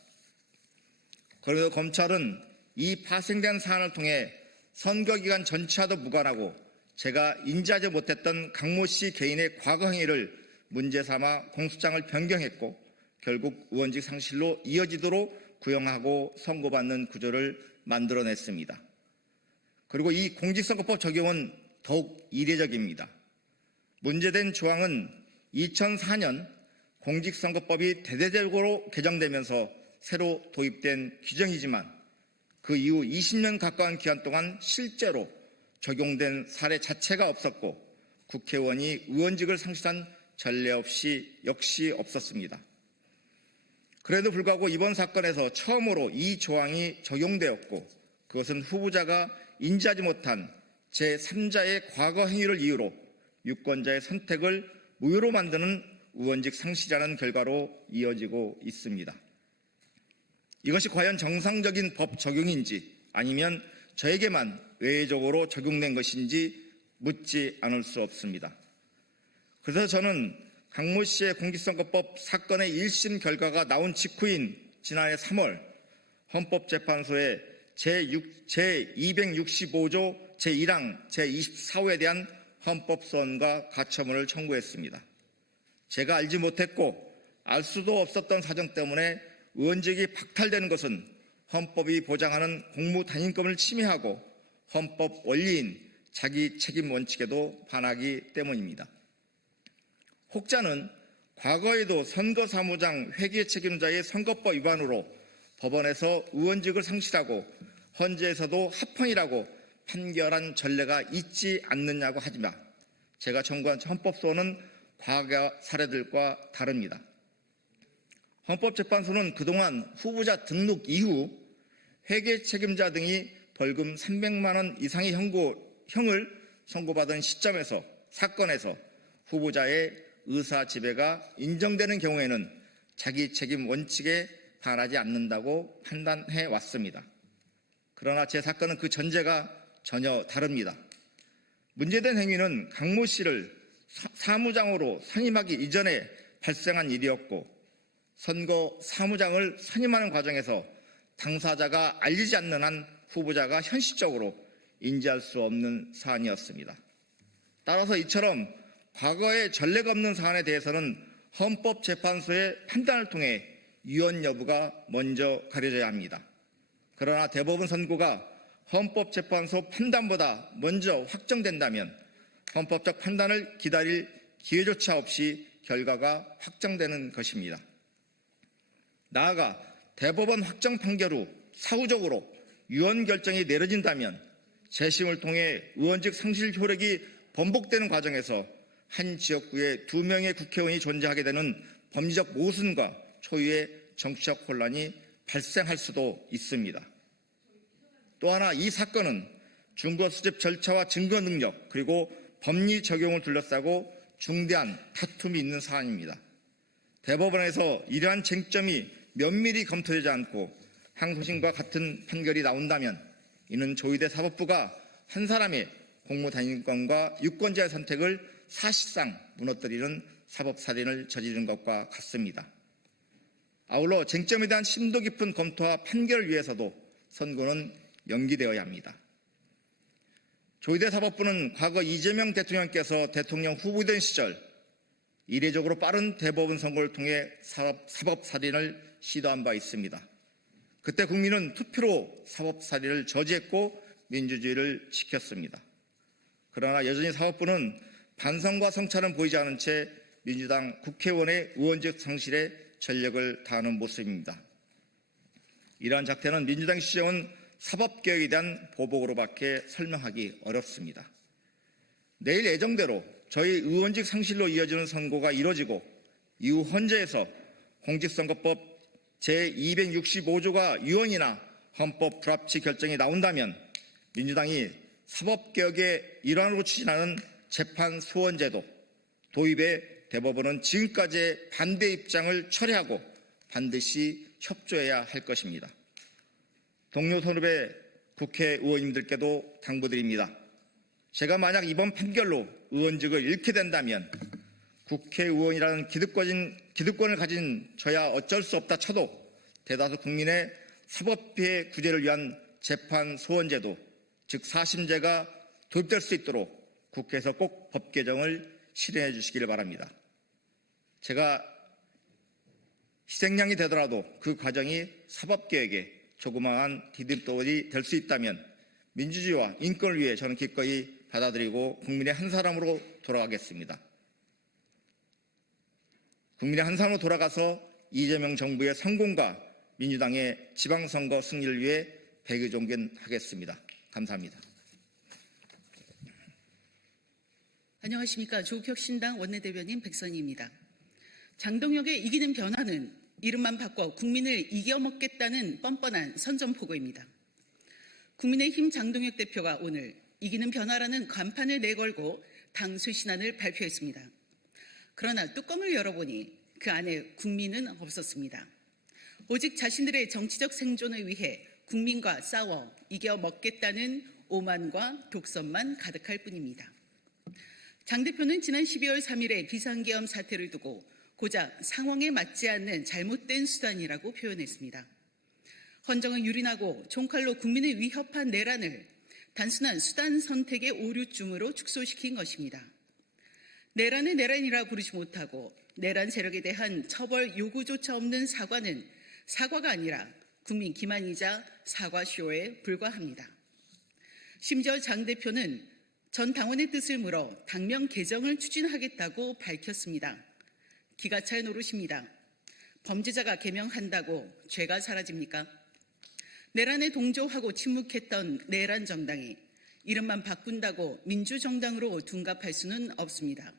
그래서 검찰은 이 파생된 사안을 통해 선거기간 전체와도 무관하고 제가 인지하지 못했던 강모 씨 개인의 과거 행위를 문제 삼아 공소장을 변경했고, 결국 의원직 상실로 이어지도록 구형하고 선고받는 구조를 만들어냈습니다. 그리고 이 공직선거법 적용은 더욱 이례적입니다. 문제된 조항은 2004년 공직선거법이 대대적으로 개정되면서 새로 도입된 규정이지만, 그 이후 20년 가까운 기간 동안 실제로 적용된 사례 자체가 없었고, 국회의원이 의원직을 상실한 전례 역시 없었습니다. 그래도 불구하고 이번 사건에서 처음으로 이 조항이 적용되었고, 그것은 후보자가 인지하지 못한 제3자의 과거 행위를 이유로 유권자의 선택을 무효로 만드는 의원직 상실이라는 결과로 이어지고 있습니다. 이것이 과연 정상적인 법 적용인지 아니면 저에게만 외적으로 적용된 것인지 묻지 않을 수 없습니다. 그래서 저는 강모 씨의 공직선거법 사건의 1심 결과가 나온 직후인 지난해 3월 헌법재판소에 제265조 제1항 제24호에 대한 헌법소원과 가처분을 청구했습니다. 제가 알지 못했고 알 수도 없었던 사정 때문에 의원직이 박탈되는 것은 헌법이 보장하는 공무단임권을 침해하고 헌법 원리인 자기 책임 원칙에도 반하기 때문입니다. 혹자는 과거에도 선거사무장 회계 책임자의 선거법 위반으로 법원에서 의원직을 상실하고 헌재에서도 합헌이라고 판결한 전례가 있지 않느냐고 하지만 제가 청구한 헌법소원은 과거 사례들과 다릅니다. 헌법재판소는 그동안 후보자 등록 이후 회계 책임자 등이 벌금 300만 원 이상의 형을 선고받은 시점에서 사건에서 후보자의 의사 지배가 인정되는 경우에는 자기 책임 원칙에 반하지 않는다고 판단해 왔습니다. 그러나 제 사건은 그 전제가 전혀 다릅니다. 문제된 행위는 강모 씨를 사무장으로 선임하기 이전에 발생한 일이었고 선거 사무장을 선임하는 과정에서 당사자가 알리지 않는 한 후보자가 현실적으로 인지할 수 없는 사안이었습니다. 따라서 이처럼 과거에 전례가 없는 사안에 대해서는 헌법재판소의 판단을 통해 위헌 여부가 먼저 가려져야 합니다. 그러나 대법원 선고가 헌법재판소 판단보다 먼저 확정된다면 헌법적 판단을 기다릴 기회조차 없이 결과가 확정되는 것입니다. 나아가 대법원 확정 판결 후 사후적으로 위헌 결정이 내려진다면 재심을 통해 의원직 상실 효력이 번복되는 과정에서 한 지역구에 2명의 국회의원이 존재하게 되는 법리적 모순과 초유의 정치적 혼란이 발생할 수도 있습니다. 또 하나 이 사건은 증거 수집 절차와 증거 능력 그리고 법리 적용을 둘러싸고 중대한 다툼이 있는 사안입니다. 대법원에서 이러한 쟁점이 면밀히 검토되지 않고 항소심과 같은 판결이 나온다면 이는 조희대 사법부가 한 사람의 공무단임권과 유권자의 선택을 사실상 무너뜨리는 사법살인을 저지른 것과 같습니다. 아울러 쟁점에 대한 심도 깊은 검토와 판결을 위해서도 선고는 연기되어야 합니다. 조희대 사법부는 과거 이재명 대통령께서 대통령 후보된 시절 이례적으로 빠른 대법원 선고를 통해 사법살인을 시도한 바 있습니다. 그때 국민은 투표로 사법살인을 저지했고 민주주의를 지켰습니다. 그러나 여전히 사법부는 반성과 성찰은 보이지 않은 채 민주당 국회의원의 의원직 상실에 전력을 다하는 모습입니다. 이러한 작태는 민주당이 시정한 사법개혁에 대한 보복으로밖에 설명하기 어렵습니다. 내일 예정대로 저희 의원직 상실로 이어지는 선고가 이뤄지고 이후 헌재에서 공직선거법 제265조가 위헌이나 헌법 불합치 결정이 나온다면 민주당이 사법개혁의 일환으로 추진하는 재판 소원제도 도입에 대법원은 지금까지의 반대 입장을 철회하고 반드시 협조해야 할 것입니다. 동료 선후배 국회의원님들께도 당부드립니다. 제가 만약 이번 판결로 의원직을 잃게 된다면 국회의원이라는 기득권을 가진 저야 어쩔 수 없다 쳐도 대다수 국민의 사법피해 구제를 위한 재판 소원제도, 즉 사심제가 도입될 수 있도록 국회에서 꼭 법 개정을 실행해 주시기를 바랍니다. 제가 희생양이 되더라도 그 과정이 사법개혁에 조그마한 디딤돌이 될 수 있다면 민주주의와 인권을 위해 저는 기꺼이 받아들이고 국민의 한 사람으로 돌아가겠습니다. 국민의 한 사람으로 돌아가서 이재명 정부의 성공과 민주당의 지방선거 승리를 위해 백의종견하겠습니다. 감사합니다. 안녕하십니까. 조국혁신당 원내대변인 백선희입니다. 장동혁의 이기는 변화는 이름만 바꿔 국민을 이겨먹겠다는 뻔뻔한 선전포고입니다. 국민의힘 장동혁 대표가 오늘 이기는 변화라는 간판을 내걸고 당 쇄신안을 발표했습니다. 그러나 뚜껑을 열어보니 그 안에 국민은 없었습니다. 오직 자신들의 정치적 생존을 위해 국민과 싸워 이겨 먹겠다는 오만과 독선만 가득할 뿐입니다. 장 대표는 지난 12월 3일에 비상계엄 사태를 두고 고작 상황에 맞지 않는 잘못된 수단이라고 표현했습니다. 헌정을 유린하고 총칼로 국민을 위협한 내란을 단순한 수단 선택의 오류쯤으로 축소시킨 것입니다. 내란을 내란이라 부르지 못하고 내란 세력에 대한 처벌 요구조차 없는 사과는 사과가 아니라 국민 기만이자 사과쇼에 불과합니다. 심지어 장 대표는 전 당원의 뜻을 물어 당명 개정을 추진하겠다고 밝혔습니다. 기가 찰 노릇입니다. 범죄자가 개명한다고 죄가 사라집니까? 내란에 동조하고 침묵했던 내란 정당이 이름만 바꾼다고 민주정당으로 둔갑할 수는 없습니다.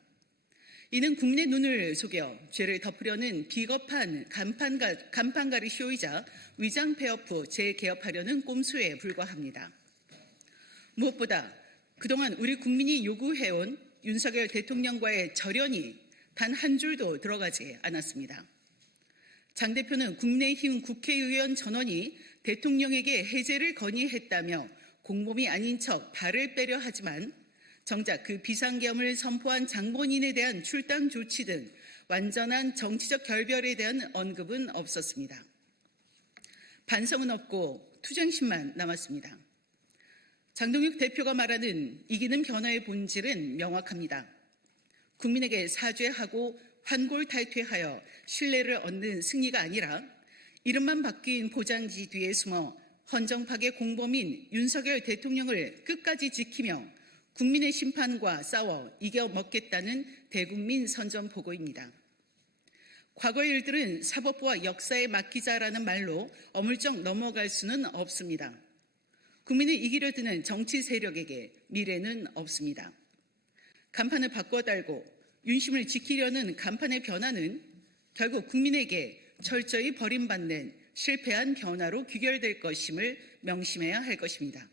이는 국민의 눈을 속여 죄를 덮으려는 비겁한 간판가리 쇼이자 위장 폐업 후 재개업하려는 꼼수에 불과합니다. 무엇보다 그동안 우리 국민이 요구해온 윤석열 대통령과의 절연이 단 한 줄도 들어가지 않았습니다. 장 대표는 국민의힘 국회의원 전원이 대통령에게 해제를 건의했다며 공범이 아닌 척 발을 빼려 하지만 정작 그 비상계엄을 선포한 장본인에 대한 출당 조치 등 완전한 정치적 결별에 대한 언급은 없었습니다. 반성은 없고 투쟁심만 남았습니다. 장동혁 대표가 말하는 이기는 변화의 본질은 명확합니다. 국민에게 사죄하고 환골탈퇴하여 신뢰를 얻는 승리가 아니라 이름만 바뀐 보장지 뒤에 숨어 헌정 파괴 공범인 윤석열 대통령을 끝까지 지키며 국민의 심판과 싸워 이겨먹겠다는 대국민 선전포고입니다. 과거의 일들은 사법부와 역사에 맡기자라는 말로 어물쩍 넘어갈 수는 없습니다. 국민을 이기려 드는 정치 세력에게 미래는 없습니다. 간판을 바꿔 달고 윤심을 지키려는 간판의 변화는 결국 국민에게 철저히 버림받는 실패한 변화로 귀결될 것임을 명심해야 할 것입니다.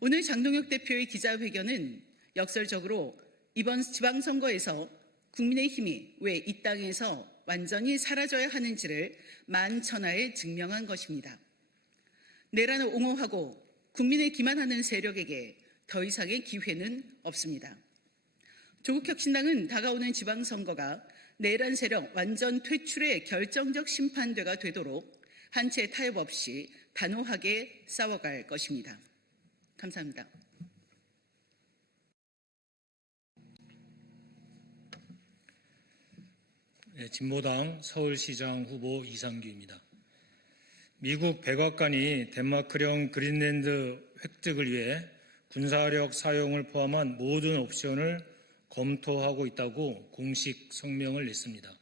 오늘 장동혁 대표의 기자회견은 역설적으로 이번 지방선거에서 국민의힘이 왜 이 땅에서 완전히 사라져야 하는지를 만천하에 증명한 것입니다. 내란을 옹호하고 국민을 기만하는 세력에게 더 이상의 기회는 없습니다. 조국혁신당은 다가오는 지방선거가 내란 세력 완전 퇴출의 결정적 심판대가 되도록 한 채 타협 없이 단호하게 싸워갈 것입니다. 감사합니다. 진보당 서울시장 후보 이상규입니다. 미국 백악관이 덴마크령 그린랜드 획득을 위해 군사력 사용을 포함한 모든 옵션을 검토하고 있다고 공식 성명을 냈습니다.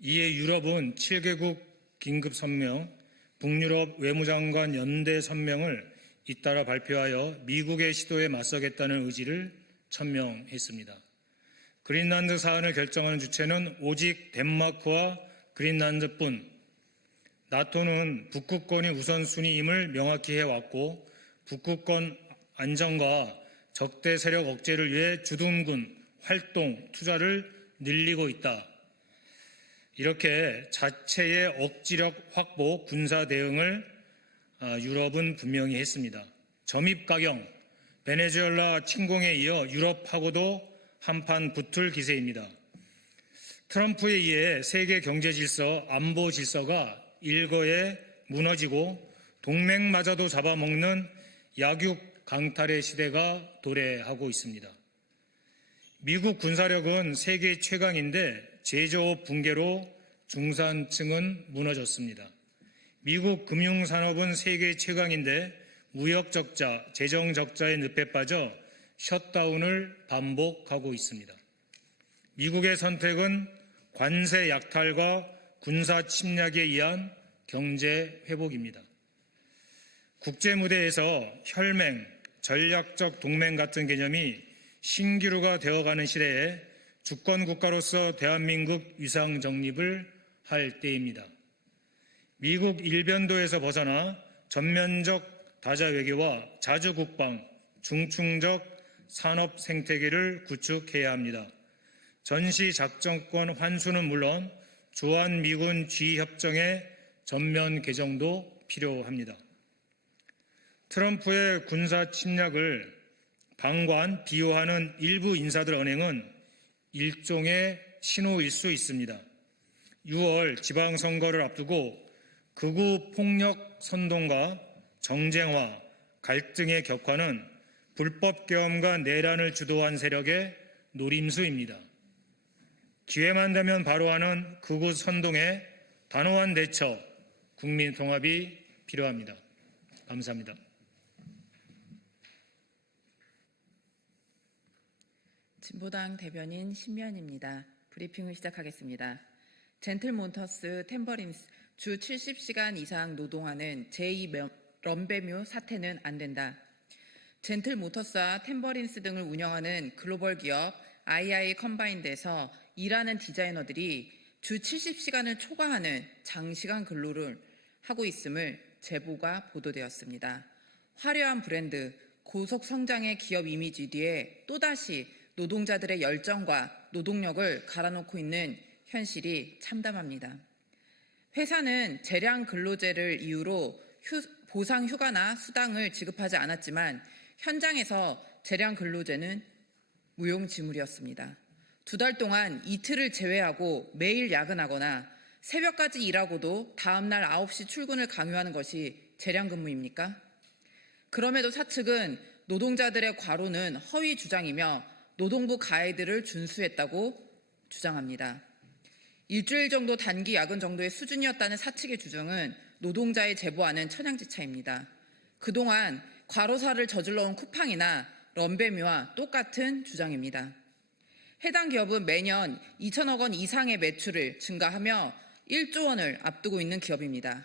이에 유럽은 7개국 긴급 성명, 북유럽 외무장관 연대 성명을 잇따라 발표하여 미국의 시도에 맞서겠다는 의지를 천명했습니다. 그린란드 사안을 결정하는 주체는 오직 덴마크와 그린란드뿐. 나토는 북극권이 우선순위임을 명확히 해왔고 북극권 안정과 적대 세력 억제를 위해 주둔군 활동 투자를 늘리고 있다. 이렇게 자체의 억지력 확보 군사 대응을 유럽은 분명히 했습니다. 점입가경, 베네수엘라 침공에 이어 유럽하고도 한판 붙을 기세입니다. 트럼프에 의해 세계 경제 질서, 안보 질서가 일거에 무너지고 동맹마저도 잡아먹는 약육 강탈의 시대가 도래하고 있습니다. 미국 군사력은 세계 최강인데 제조업 붕괴로 중산층은 무너졌습니다. 미국 금융산업은 세계 최강인데 무역 적자, 재정 적자의 늪에 빠져 셧다운을 반복하고 있습니다. 미국의 선택은 관세 약탈과 군사 침략에 의한 경제 회복입니다. 국제 무대에서 혈맹, 전략적 동맹 같은 개념이 신기루가 되어가는 시대에 주권 국가로서 대한민국 위상 정립을 할 때입니다. 미국 일변도에서 벗어나 전면적 다자 외교와 자주 국방, 중충적 산업 생태계를 구축해야 합니다. 전시 작전권 환수는 물론 주한미군 G협정의 전면 개정도 필요합니다. 트럼프의 군사 침략을 방관, 비호하는 일부 인사들 언행은 일종의 신호일 수 있습니다. 6월 지방선거를 앞두고 극우 폭력 선동과 정쟁화, 갈등의 격화는 불법 계엄과 내란을 주도한 세력의 노림수입니다. 기회만 되면 바로 하는 극우 선동에 단호한 대처, 국민 통합이 필요합니다. 감사합니다. 진보당 대변인 신면입니다. 브리핑을 시작하겠습니다. 젠틀모터스 템버린스 주 70시간 이상 노동하는 제2 런베뮤 사태는 안 된다. 젠틀모터스와 템버린스 등을 운영하는 글로벌 기업 II 컴바인드에서 일하는 디자이너들이 주 70시간을 초과하는 장시간 근로를 하고 있음을 제보가 보도되었습니다. 화려한 브랜드, 고속 성장의 기업 이미지 뒤에 또다시 노동자들의 열정과 노동력을 갈아놓고 있는 현실이 참담합니다. 회사는 재량 근로제를 이유로 보상 휴가나 수당을 지급하지 않았지만 현장에서 재량 근로제는 무용지물이었습니다. 2달 동안 이틀을 제외하고 매일 야근하거나 새벽까지 일하고도 다음날 9시 출근을 강요하는 것이 재량 근무입니까? 그럼에도 사측은 노동자들의 과로는 허위 주장이며 노동부 가이드를 준수했다고 주장합니다. 일주일 정도 단기 야근 정도의 수준이었다는 사측의 주장은 노동자의 제보와는 천양지차입니다. 그동안 과로사를 저질러온 쿠팡이나 런베뮤와 똑같은 주장입니다. 해당 기업은 매년 2천억 원 이상의 매출을 증가하며 1조 원을 앞두고 있는 기업입니다.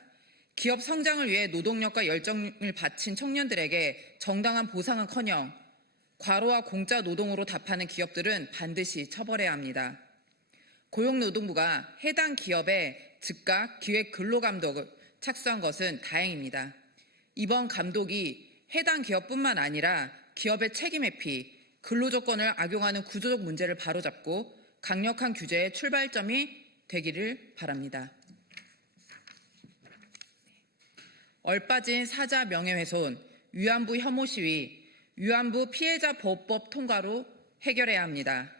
기업 성장을 위해 노동력과 열정을 바친 청년들에게 정당한 보상은커녕 과로와 공짜 노동으로 답하는 기업들은 반드시 처벌해야 합니다. 고용노동부가 해당 기업에 즉각 기획 근로감독을 착수한 것은 다행입니다. 이번 감독이 해당 기업뿐만 아니라 기업의 책임 회피, 근로조건을 악용하는 구조적 문제를 바로잡고 강력한 규제의 출발점이 되기를 바랍니다. 얼빠진 사자 명예훼손, 위안부 혐오 시위, 위안부 피해자 보호법 통과로 해결해야 합니다.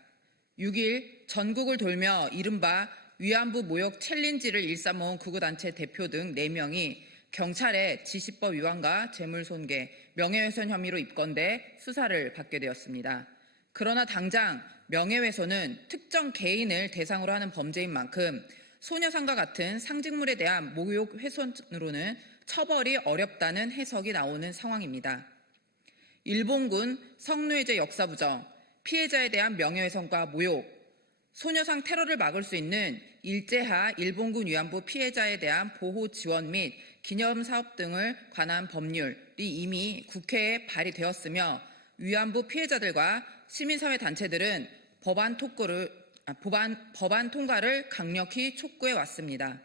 6일 전국을 돌며 이른바 위안부 모욕 챌린지를 일삼아온 구구단체 대표 등 4명이 경찰에 지시법 위반과 재물손괴, 명예훼손 혐의로 입건돼 수사를 받게 되었습니다. 그러나 당장 명예훼손은 특정 개인을 대상으로 하는 범죄인 만큼 소녀상과 같은 상징물에 대한 모욕 훼손으로는 처벌이 어렵다는 해석이 나오는 상황입니다. 일본군 성노예제 역사부정, 피해자에 대한 명예훼손과 모욕, 소녀상 테러를 막을 수 있는 일제하 일본군 위안부 피해자에 대한 보호 지원 및 기념사업 등을 관한 법률이 이미 국회에 발의되었으며 위안부 피해자들과 시민사회 단체들은 법안 통과를 강력히 촉구해 왔습니다.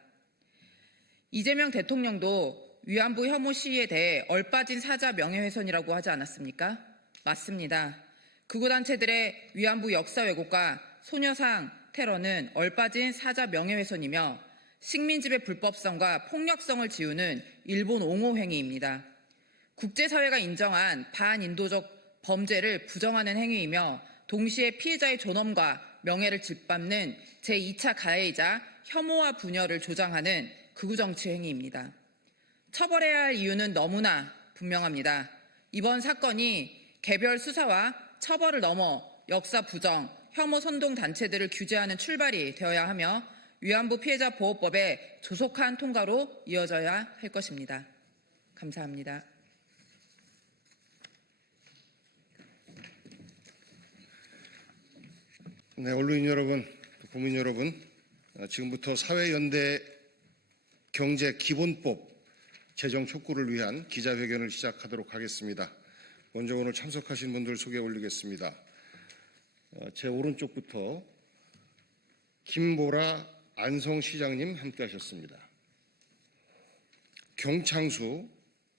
이재명 대통령도 위안부 혐오 시위에 대해 얼빠진 사자 명예훼손이라고 하지 않았습니까? 맞습니다. 극우단체들의 위안부 역사 왜곡과 소녀상 테러는 얼빠진 사자 명예훼손이며 식민지배 불법성과 폭력성을 지우는 일본 옹호 행위입니다. 국제사회가 인정한 반인도적 범죄를 부정하는 행위이며 동시에 피해자의 존엄과 명예를 짓밟는 제2차 가해이자 혐오와 분열을 조장하는 극우정치 행위입니다. 처벌해야 할 이유는 너무나 분명합니다. 이번 사건이 개별 수사와 처벌을 넘어 역사 부정, 혐오 선동 단체들을 규제하는 출발이 되어야 하며 위안부 피해자 보호법의 조속한 통과로 이어져야 할 것입니다. 감사합니다. 네, 언론인 여러분, 국민 여러분, 지금부터 사회연대 경제기본법 제정 촉구를 위한 기자회견을 시작하도록 하겠습니다. 먼저 오늘 참석하신 분들 소개 올리겠습니다. 제 오른쪽부터 김보라 안성시장님 함께 하셨습니다. 경창수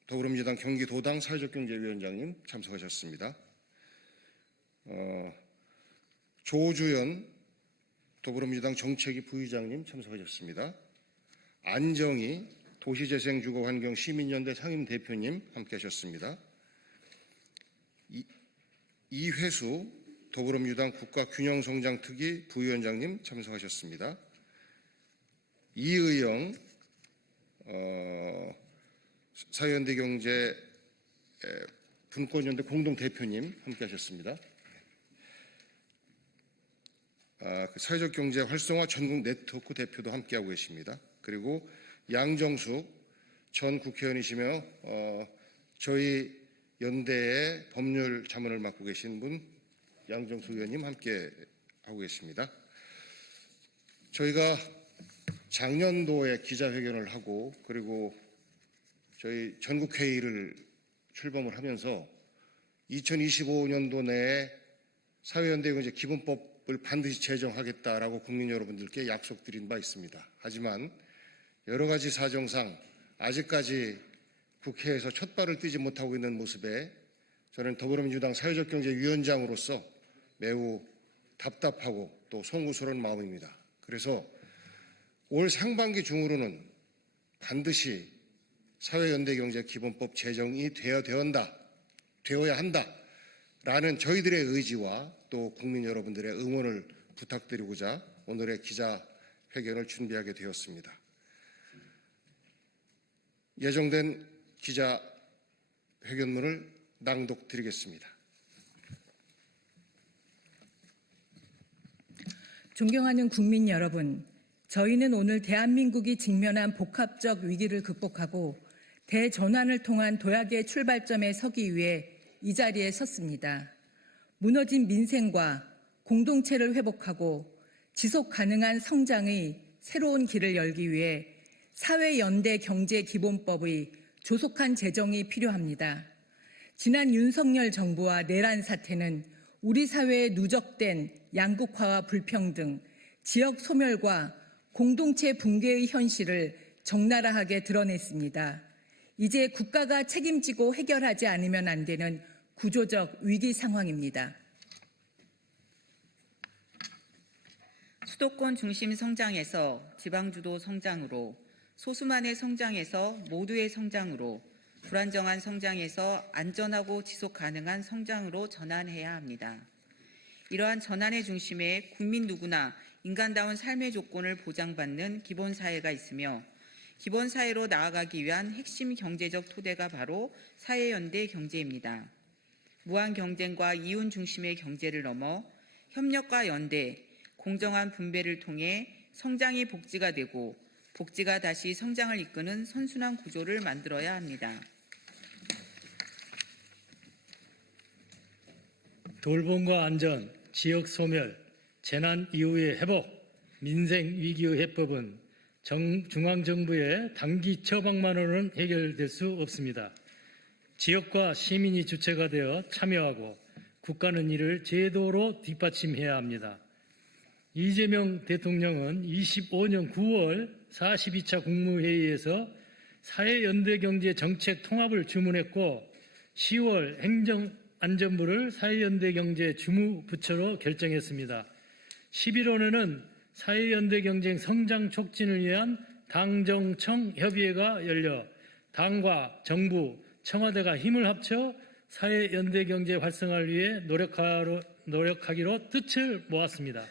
더불어민주당 경기도당 사회적경제위원장님 참석하셨습니다. 조주연 더불어민주당 정책위 부의장님 참석하셨습니다. 안정희 도시재생주거환경시민연대 상임대표님 함께하셨습니다. 이회수 더불어민주당 국가균형성장특위 부위원장님 참석하셨습니다. 이의영 사회연대경제 분권연대 공동대표님 함께하셨습니다. 사회적 경제 활성화 전국 네트워크 대표도 함께하고 계십니다. 그리고 양정숙 전 국회의원이시며 저희 연대의 법률 자문을 맡고 계신 분 양정숙 의원님 함께하고 계십니다. 저희가 작년도에 기자회견을 하고 그리고 저희 전국회의를 출범을 하면서 2025년도 내에 사회연대경제 기본법을 반드시 제정하겠다라고 국민 여러분들께 약속드린 바 있습니다. 하지만 여러 가지 사정상 아직까지 국회에서 첫 발을 떼지 못하고 있는 모습에 저는 더불어민주당 사회적경제위원장으로서 매우 답답하고 또 송구스러운 마음입니다. 그래서 올 상반기 중으로는 반드시 사회연대경제 기본법 제정이 되어야 한다라는 저희들의 의지와 또 국민 여러분들의 응원을 부탁드리고자 오늘의 기자회견을 준비하게 되었습니다. 예정된 기자회견문을 낭독드리겠습니다. 존경하는 국민 여러분, 저희는 오늘 대한민국이 직면한 복합적 위기를 극복하고 대전환을 통한 도약의 출발점에 서기 위해 이 자리에 섰습니다. 무너진 민생과 공동체를 회복하고 지속 가능한 성장의 새로운 길을 열기 위해 사회연대 경제기본법의 조속한 제정이 필요합니다. 지난 윤석열 정부와 내란 사태는 우리 사회에 누적된 양극화와 불평등, 지역 소멸과 공동체 붕괴의 현실을 적나라하게 드러냈습니다. 이제 국가가 책임지고 해결하지 않으면 안 되는 구조적 위기 상황입니다. 수도권 중심 성장에서 지방주도 성장으로, 소수만의 성장에서 모두의 성장으로, 불안정한 성장에서 안전하고 지속 가능한 성장으로 전환해야 합니다. 이러한 전환의 중심에 국민 누구나 인간다운 삶의 조건을 보장받는 기본사회가 있으며 기본사회로 나아가기 위한 핵심 경제적 토대가 바로 사회연대 경제입니다. 무한 경쟁과 이윤 중심의 경제를 넘어 협력과 연대, 공정한 분배를 통해 성장이 복지가 되고 복지가 다시 성장을 이끄는 선순환 구조를 만들어야 합니다. 돌봄과 안전, 지역 소멸, 재난 이후의 회복, 민생 위기의 해법은 중앙정부의 단기 처방만으로는 해결될 수 없습니다. 지역과 시민이 주체가 되어 참여하고 국가는 이를 제도로 뒷받침해야 합니다. 이재명 대통령은 25년 9월 42차 국무회의에서 사회연대경제 정책 통합을 주문했고 10월 행정안전부를 사회연대경제 주무부처로 결정했습니다. 11월에는 사회연대경제 성장 촉진을 위한 당정청 협의회가 열려 당과 정부, 청와대가 힘을 합쳐 사회연대경제 활성화를 위해 노력하기로 뜻을 모았습니다.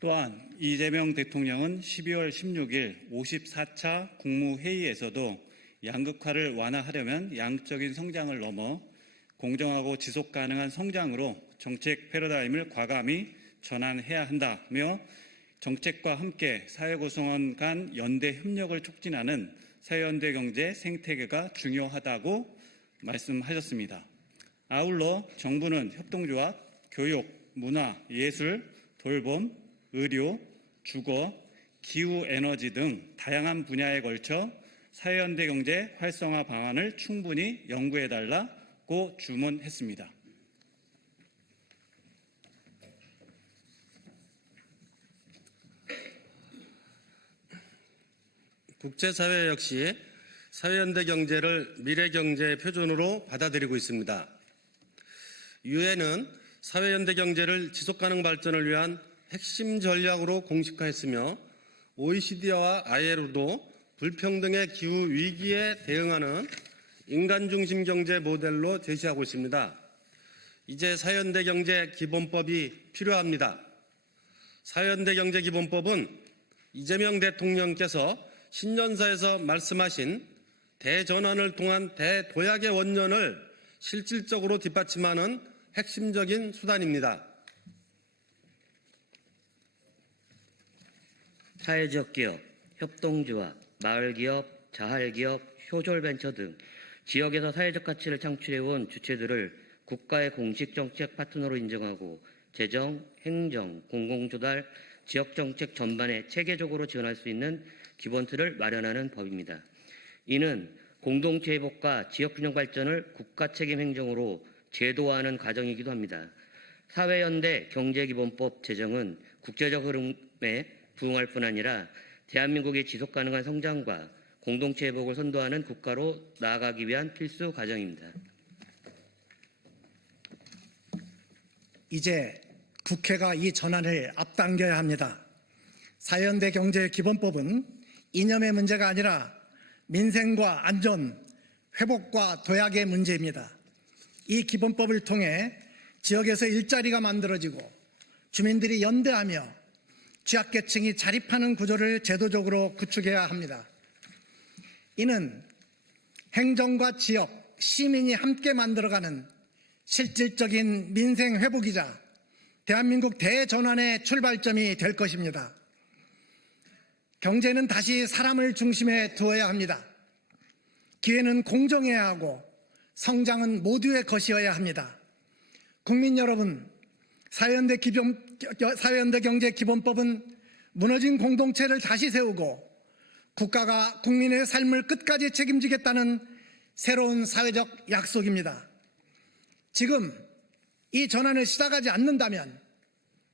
또한 이재명 대통령은 12월 16일 54차 국무회의에서도 양극화를 완화하려면 양적인 성장을 넘어 공정하고 지속 가능한 성장으로 정책 패러다임을 과감히 전환해야 한다며 정책과 함께 사회 구성원 간 연대 협력을 촉진하는 사회연대 경제 생태계가 중요하다고 말씀하셨습니다. 아울러 정부는 협동조합, 교육, 문화, 예술, 돌봄, 의료, 주거, 기후에너지 등 다양한 분야에 걸쳐 사회연대 경제 활성화 방안을 충분히 연구해달라고 주문했습니다. 국제사회 역시 사회연대 경제를 미래경제의 표준으로 받아들이고 있습니다. 유엔은 사회연대 경제를 지속가능 발전을 위한 핵심 전략으로 공식화했으며 OECD와 ILO도 불평등의 기후 위기에 대응하는 인간 중심 경제 모델로 제시하고 있습니다. 이제 사회연대 경제 기본법이 필요합니다. 사회연대 경제 기본법은 이재명 대통령께서 신년사에서 말씀하신 대전환을 통한 대도약의 원년을 실질적으로 뒷받침하는 핵심적인 수단입니다. 사회적 기업, 협동조합, 마을기업, 자활기업, 효졸벤처 등 지역에서 사회적 가치를 창출해온 주체들을 국가의 공식 정책 파트너로 인정하고 재정, 행정, 공공조달, 지역정책 전반에 체계적으로 지원할 수 있는 기본틀을 마련하는 법입니다. 이는 공동체 회복과 지역균형 발전을 국가 책임 행정으로 제도화하는 과정이기도 합니다. 사회연대 경제기본법 제정은 국제적 흐름에 부응할 뿐 아니라 대한민국의 지속가능한 성장과 공동체 회복을 선도하는 국가로 나아가기 위한 필수 과정입니다. 이제 국회가 이 전환을 앞당겨야 합니다. 사회연대 경제기본법은 이념의 문제가 아니라 민생과 안전, 회복과 도약의 문제입니다. 이 기본법을 통해 지역에서 일자리가 만들어지고 주민들이 연대하며 취약계층이 자립하는 구조를 제도적으로 구축해야 합니다. 이는 행정과 지역, 시민이 함께 만들어가는 실질적인 민생 회복이자 대한민국 대전환의 출발점이 될 것입니다. 경제는 다시 사람을 중심에 두어야 합니다. 기회는 공정해야 하고 성장은 모두의 것이어야 합니다. 국민 여러분, 사회연대 경제기본법은 무너진 공동체를 다시 세우고 국가가 국민의 삶을 끝까지 책임지겠다는 새로운 사회적 약속입니다. 지금 이 전환을 시작하지 않는다면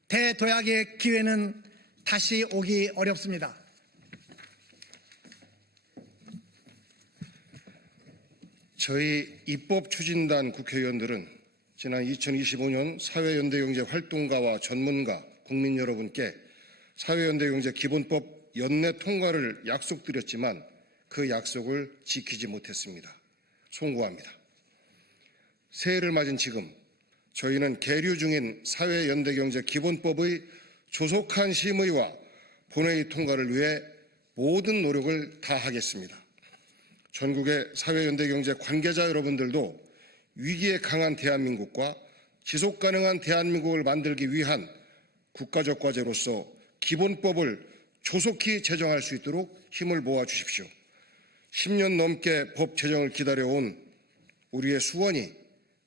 대도약의 기회는 다시 오기 어렵습니다. 저희 입법추진단 국회의원들은 지난 2025년 사회연대경제 활동가와 전문가, 국민 여러분께 사회연대경제 기본법 연내 통과를 약속드렸지만 그 약속을 지키지 못했습니다. 송구합니다. 새해를 맞은 지금 저희는 계류 중인 사회연대경제 기본법의 조속한 심의와 본회의 통과를 위해 모든 노력을 다하겠습니다. 전국의 사회연대경제 관계자 여러분들도 위기에 강한 대한민국과 지속가능한 대한민국을 만들기 위한 국가적 과제로서 기본법을 조속히 제정할 수 있도록 힘을 모아 주십시오. 10년 넘게 법 제정을 기다려온 우리의 수원이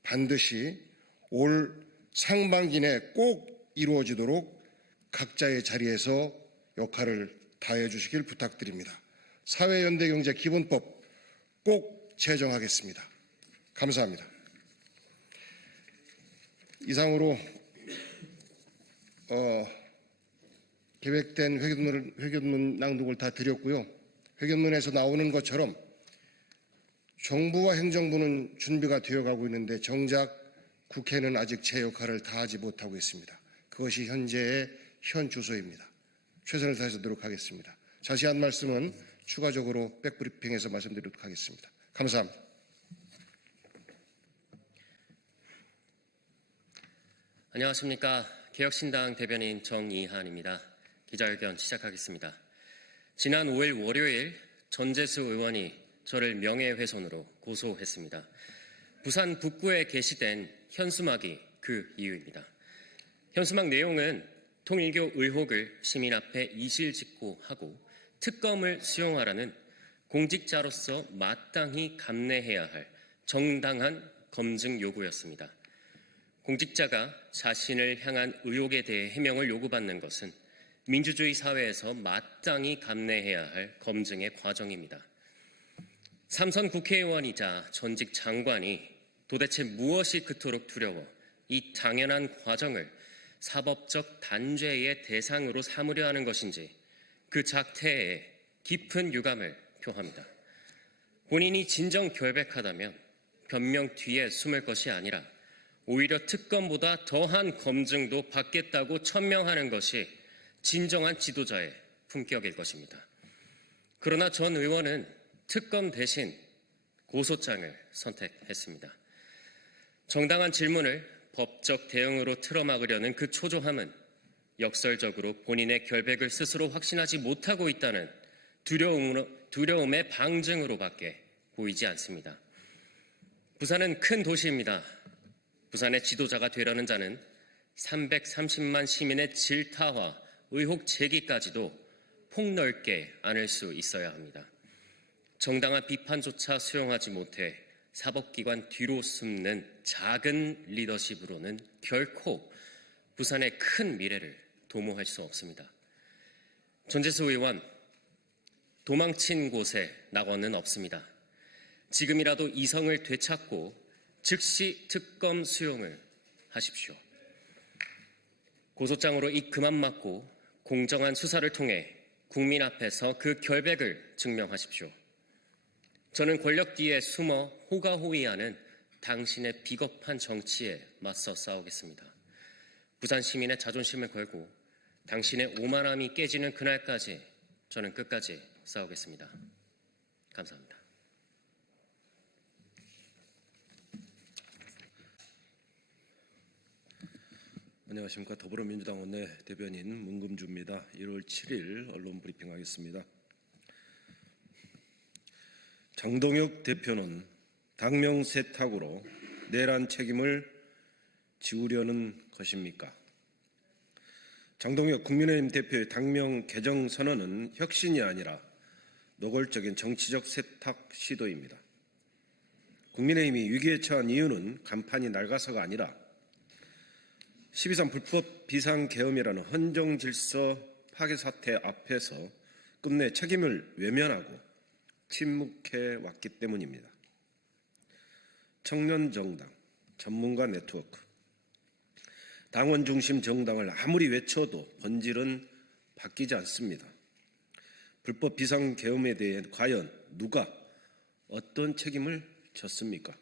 반드시 올 상반기 내 꼭 이루어지도록 각자의 자리에서 역할을 다해 주시길 부탁드립니다. 사회연대경제 기본법 꼭 제정하겠습니다. 감사합니다. 이상으로 계획된 회견문 낭독을 다 드렸고요. 회견문에서 나오는 것처럼 정부와 행정부는 준비가 되어가고 있는데 정작 국회는 아직 제 역할을 다하지 못하고 있습니다. 그것이 현재의 현 주소입니다. 최선을 다해서 노력하겠습니다. 자세한 말씀은 추가적으로 백브리핑에서 말씀드리도록 하겠습니다. 감사합니다. 안녕하십니까. 개혁신당 대변인 정이한입니다. 기자회견 시작하겠습니다. 지난 5일 월요일 전재수 의원이 저를 명예훼손으로 고소했습니다. 부산 북구에 게시된 현수막이 그 이유입니다. 현수막 내용은 통일교 의혹을 시민 앞에 이실직고하고 특검을 수용하라는 공직자로서 마땅히 감내해야 할 정당한 검증 요구였습니다. 공직자가 자신을 향한 의혹에 대해 해명을 요구받는 것은 민주주의 사회에서 마땅히 감내해야 할 검증의 과정입니다. 삼선 국회의원이자 전직 장관이 도대체 무엇이 그토록 두려워 이 당연한 과정을 사법적 단죄의 대상으로 삼으려 하는 것인지 그 작태에 깊은 유감을 표합니다. 본인이 진정 결백하다면 변명 뒤에 숨을 것이 아니라 오히려 특검보다 더한 검증도 받겠다고 천명하는 것이 진정한 지도자의 품격일 것입니다. 그러나 전 의원은 특검 대신 고소장을 선택했습니다. 정당한 질문을 법적 대응으로 틀어막으려는 그 초조함은 역설적으로 본인의 결백을 스스로 확신하지 못하고 있다는 두려움의 방증으로밖에 보이지 않습니다. 부산은 큰 도시입니다. 부산의 지도자가 되려는 자는 330만 시민의 질타와 의혹 제기까지도 폭넓게 안을 수 있어야 합니다. 정당한 비판조차 수용하지 못해 사법기관 뒤로 숨는 작은 리더십으로는 결코 부산의 큰 미래를 도모할 수 없습니다. 전재수 의원, 도망친 곳에 낙원은 없습니다. 지금이라도 이성을 되찾고 즉시 특검 수용을 하십시오. 고소장으로 입 그만 막고 공정한 수사를 통해 국민 앞에서 그 결백을 증명하십시오. 저는 권력 뒤에 숨어 호가호위하는 당신의 비겁한 정치에 맞서 싸우겠습니다. 부산 시민의 자존심을 걸고 당신의 오만함이 깨지는 그날까지 저는 끝까지 싸우겠습니다. 감사합니다. 안녕하십니까. 더불어민주당 원내대변인 문금주입니다. 1월 7일 언론 브리핑하겠습니다. 장동혁 대표는 당명 세탁으로 내란 책임을 지우려는 것입니까? 장동혁 국민의힘 대표의 당명 개정 선언은 혁신이 아니라 노골적인 정치적 세탁 시도입니다. 국민의힘이 위기에 처한 이유는 간판이 낡아서가 아니라 12.3 불법 비상계엄이라는 헌정질서 파괴 사태 앞에서 끝내 책임을 외면하고 침묵해 왔기 때문입니다. 청년정당, 전문가 네트워크, 당원 중심 정당을 아무리 외쳐도 본질은 바뀌지 않습니다. 불법 비상계엄에 대해 과연 누가 어떤 책임을 졌습니까?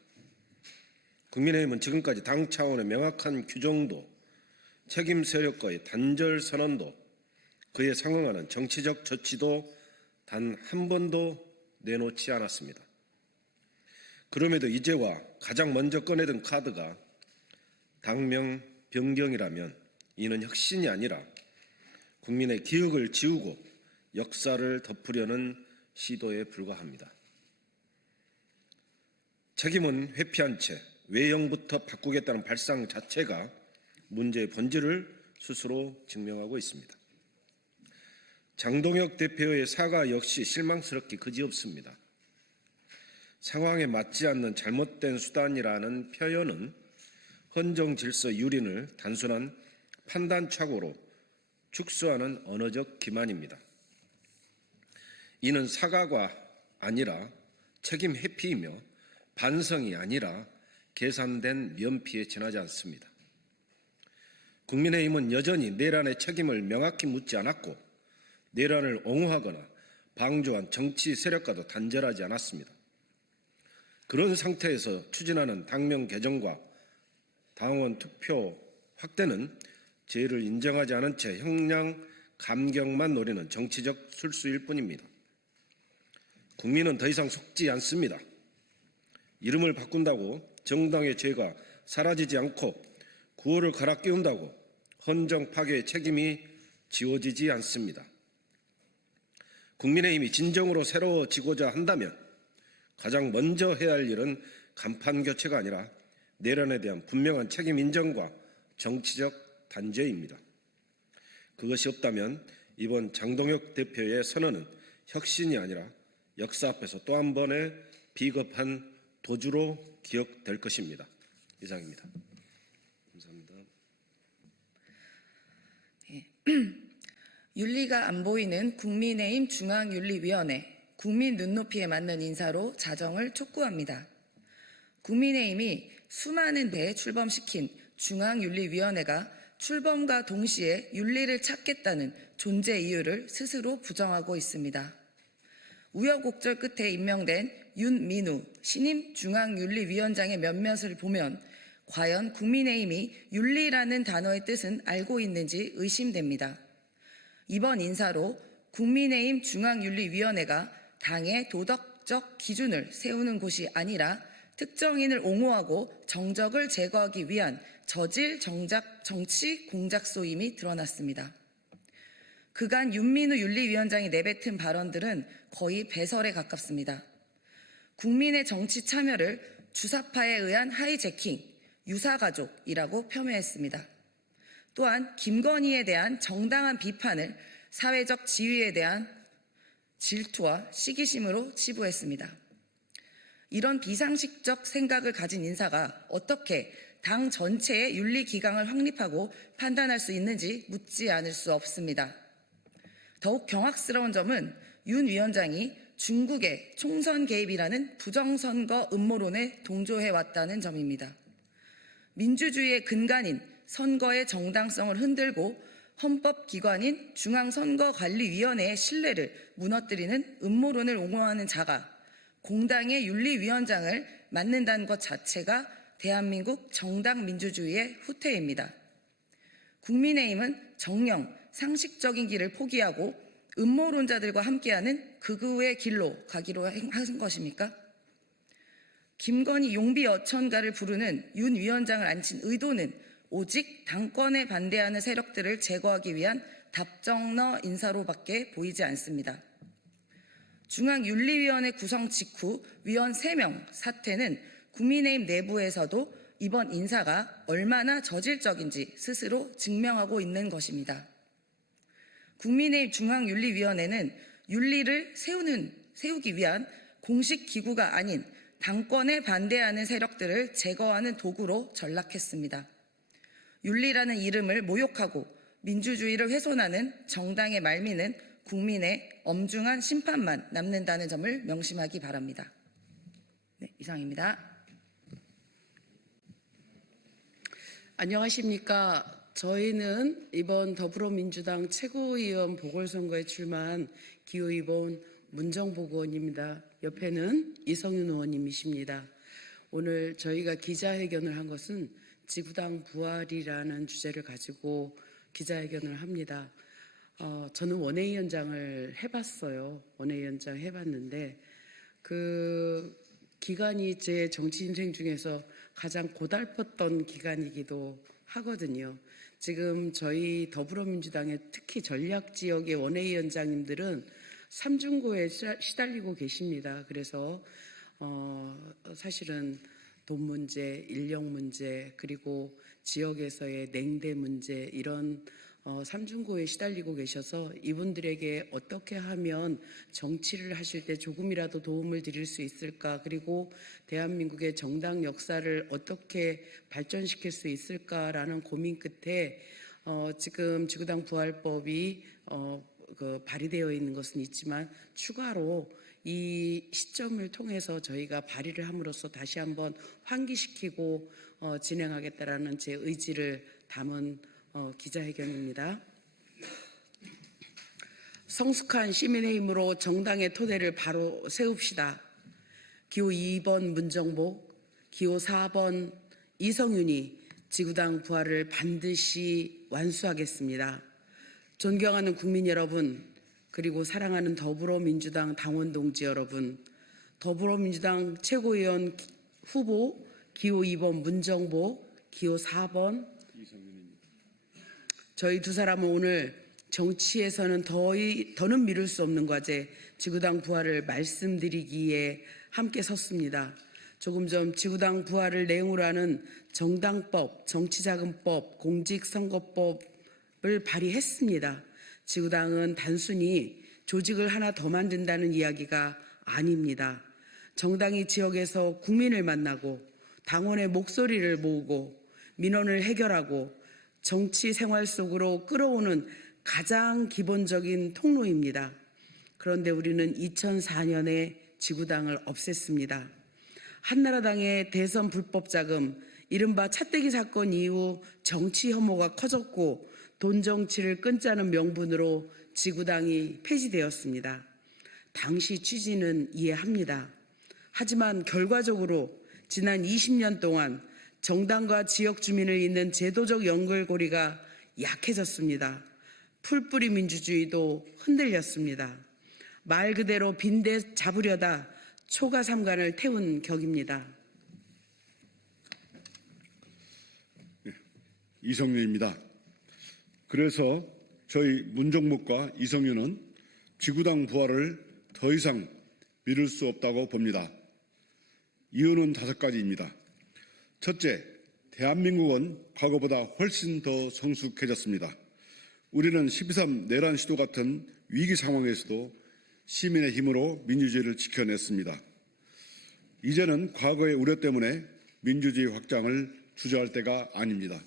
국민의힘은 지금까지 당 차원의 명확한 규정도 책임 세력과의 단절 선언도 그에 상응하는 정치적 조치도 단 한 번도 내놓지 않았습니다. 그럼에도 이제와 가장 먼저 꺼내든 카드가 당명 변경이라면 이는 혁신이 아니라 국민의 기억을 지우고 역사를 덮으려는 시도에 불과합니다. 책임은 회피한 채 외형부터 바꾸겠다는 발상 자체가 문제의 본질을 스스로 증명하고 있습니다. 장동혁 대표의 사과 역시 실망스럽기 그지없습니다. 상황에 맞지 않는 잘못된 수단이라는 표현은 헌정 질서 유린을 단순한 판단착오로 축소하는 언어적 기만입니다. 이는 사과가 아니라 책임 회피이며 반성이 아니라 계산된 면피에 지나지 않습니다. 국민의힘은 여전히 내란의 책임을 명확히 묻지 않았고 내란을 옹호하거나 방조한 정치 세력과도 단절하지 않았습니다. 그런 상태에서 추진하는 당명 개정과 당원 투표 확대는 죄를 인정하지 않은 채 형량 감경만 노리는 정치적 술수일 뿐입니다. 국민은 더 이상 속지 않습니다. 이름을 바꾼다고 정당의 죄가 사라지지 않고 구호를 갈아 끼운다고 헌정 파괴의 책임이 지워지지 않습니다. 국민의힘이 진정으로 새로워지고자 한다면 가장 먼저 해야 할 일은 간판 교체가 아니라 내란에 대한 분명한 책임 인정과 정치적 단죄입니다. 그것이 없다면 이번 장동혁 대표의 선언은 혁신이 아니라 역사 앞에서 또 한 번의 비겁한 도주로 기억될 것입니다. 이상입니다. 감사합니다. 윤리가 안 보이는 국민의힘 중앙윤리위원회, 국민 눈높이에 맞는 인사로 자정을 촉구합니다. 국민의힘이 수많은 데 출범시킨 중앙윤리위원회가 출범과 동시에 윤리를 찾겠다는 존재 이유를 스스로 부정하고 있습니다. 우여곡절 끝에 임명된 윤민우 신임 중앙윤리위원장의 면면을 보면 과연 국민의힘이 윤리라는 단어의 뜻은 알고 있는지 의심됩니다. 이번 인사로 국민의힘 중앙윤리위원회가 당의 도덕적 기준을 세우는 곳이 아니라 특정인을 옹호하고 정적을 제거하기 위한 저질 정치 공작소임이 드러났습니다. 그간 윤민우 윤리위원장이 내뱉은 발언들은 거의 배설에 가깝습니다. 국민의 정치 참여를 주사파에 의한 하이제킹, 유사가족이라고 폄훼했습니다. 또한 김건희에 대한 정당한 비판을 사회적 지위에 대한 질투와 시기심으로 치부했습니다. 이런 비상식적 생각을 가진 인사가 어떻게 당 전체의 윤리기강을 확립하고 판단할 수 있는지 묻지 않을 수 없습니다. 더욱 경악스러운 점은 윤 위원장이 중국의 총선 개입이라는 부정선거 음모론에 동조해왔다는 점입니다. 민주주의의 근간인 선거의 정당성을 흔들고 헌법기관인 중앙선거관리위원회의 신뢰를 무너뜨리는 음모론을 옹호하는 자가 공당의 윤리위원장을 맡는다는 것 자체가 대한민국 정당 민주주의의 후퇴입니다. 국민의힘은 정령 상식적인 길을 포기하고 음모론자들과 함께하는 극우의 길로 가기로 한 것입니까? 김건희 용비 어천가를 부르는 윤 위원장을 앉힌 의도는 오직 당권에 반대하는 세력들을 제거하기 위한 답정너 인사로밖에 보이지 않습니다. 중앙윤리위원회 구성 직후 위원 3명 사퇴는 국민의힘 내부에서도 이번 인사가 얼마나 저질적인지 스스로 증명하고 있는 것입니다. 국민의힘 중앙윤리위원회는 윤리를 세우기 위한 공식 기구가 아닌 당권에 반대하는 세력들을 제거하는 도구로 전락했습니다. 윤리라는 이름을 모욕하고 민주주의를 훼손하는 정당의 말미는 국민의 엄중한 심판만 남는다는 점을 명심하기 바랍니다. 네, 이상입니다. 안녕하십니까. 저희는 이번 더불어민주당 최고위원 보궐선거에 출마한 기호 2번 문정복 의원입니다. 옆에는 이성윤 의원님이십니다. 오늘 저희가 기자회견을 한 것은 지구당 부활이라는 주제를 가지고 기자회견을 합니다. 저는 원외위원장을 해봤어요. 원외위원장 해봤는데 그 기간이 제 정치 인생 중에서 가장 고달팠던 기간이기도 하거든요. 지금 저희 더불어민주당의 특히 전략지역의 원외위원장님들은 삼중고에 시달리고 계십니다. 그래서 사실은 돈 문제, 인력 문제, 그리고 지역에서의 냉대 문제 이런 삼중고에 시달리고 계셔서 이분들에게 어떻게 하면 정치를 하실 때 조금이라도 도움을 드릴 수 있을까, 그리고 대한민국의 정당 역사를 어떻게 발전시킬 수 있을까라는 고민 끝에 지금 지구당 부활법이 발의되어 있는 것은 있지만 추가로 이 시점을 통해서 저희가 발의를 함으로써 다시 한번 환기시키고 진행하겠다라는 제 의지를 담은 기자회견입니다. 성숙한 시민의 힘으로 정당의 토대를 바로 세웁시다. 기호 2번 문정복, 기호 4번 이성윤이 지구당 부활을 반드시 완수하겠습니다. 존경하는 국민 여러분, 그리고 사랑하는 더불어민주당 당원 동지 여러분, 더불어민주당 최고위원 후보 기호 2번 문정복, 기호 4번 저희 두 사람은 오늘 정치에서는 더는 미룰 수 없는 과제 지구당 부활을 말씀드리기에 함께 섰습니다. 조금 전 지구당 부활을 내용으로 하는 정당법, 정치자금법, 공직선거법을 발의했습니다. 지구당은 단순히 조직을 하나 더 만든다는 이야기가 아닙니다. 정당이 지역에서 국민을 만나고 당원의 목소리를 모으고 민원을 해결하고 정치 생활 속으로 끌어오는 가장 기본적인 통로입니다. 그런데 우리는 2004년에 지구당을 없앴습니다. 한나라당의 대선 불법 자금, 이른바 차떼기 사건 이후 정치 혐오가 커졌고 돈 정치를 끊자는 명분으로 지구당이 폐지되었습니다. 당시 취지는 이해합니다. 하지만 결과적으로 지난 20년 동안 정당과 지역 주민을 잇는 제도적 연결고리가 약해졌습니다. 풀뿌리 민주주의도 흔들렸습니다. 말 그대로 빈대 잡으려다 초가 삼간을 태운 격입니다. 이성윤입니다. 그래서 저희 문정목과 이성윤은 지구당 부활을 더 이상 미룰 수 없다고 봅니다. 이유는 5가지입니다. 첫째, 대한민국은 과거보다 훨씬 더 성숙해졌습니다. 우리는 12.3 내란 시도 같은 위기 상황에서도 시민의 힘으로 민주주의를 지켜냈습니다. 이제는 과거의 우려 때문에 민주주의 확장을 주저할 때가 아닙니다.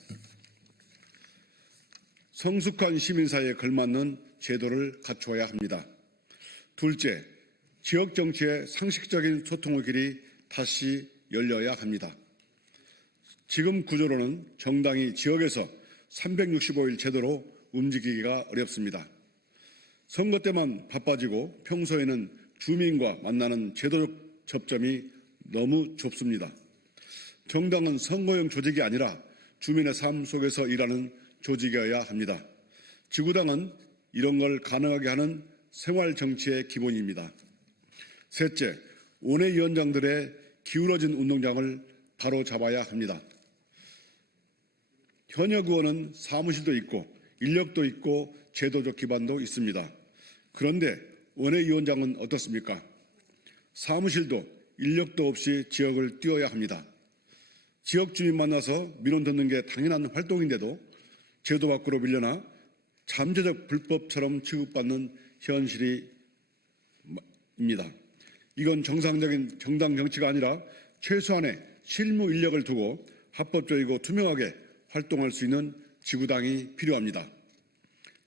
성숙한 시민사회에 걸맞는 제도를 갖추어야 합니다. 둘째, 지역 정치의 상식적인 소통의 길이 다시 열려야 합니다. 지금 구조로는 정당이 지역에서 365일 제대로 움직이기가 어렵습니다. 선거 때만 바빠지고 평소에는 주민과 만나는 제도적 접점이 너무 좁습니다. 정당은 선거용 조직이 아니라 주민의 삶 속에서 일하는 조직이어야 합니다. 지구당은 이런 걸 가능하게 하는 생활 정치의 기본입니다. 셋째, 원외위원장들의 기울어진 운동장을 바로 잡아야 합니다. 현역 의원은 사무실도 있고 인력도 있고 제도적 기반도 있습니다. 그런데 원외위원장은 어떻습니까? 사무실도 인력도 없이 지역을 뛰어야 합니다. 지역 주민 만나서 민원 듣는 게 당연한 활동인데도 제도 밖으로 밀려나 잠재적 불법처럼 취급받는 현실입니다. 이건 정상적인 정당 정치가 아니라 최소한의 실무 인력을 두고 합법적이고 투명하게 활동할 수 있는 지구당이 필요합니다.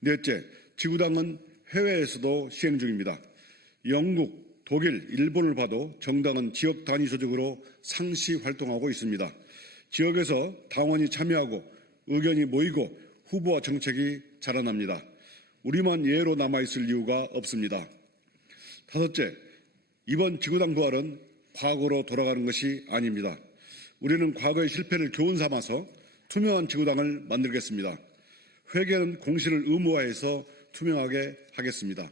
넷째, 지구당은 해외에서도 시행 중입니다. 영국, 독일, 일본을 봐도 정당은 지역 단위 조직으로 상시 활동하고 있습니다. 지역에서 당원이 참여하고 의견이 모이고 후보와 정책이 자라납니다. 우리만 예로 남아있을 이유가 없습니다. 다섯째, 이번 지구당 부활은 과거로 돌아가는 것이 아닙니다. 우리는 과거의 실패를 교훈 삼아서 투명한 지구당을 만들겠습니다. 회계는 공시를 의무화해서 투명하게 하겠습니다.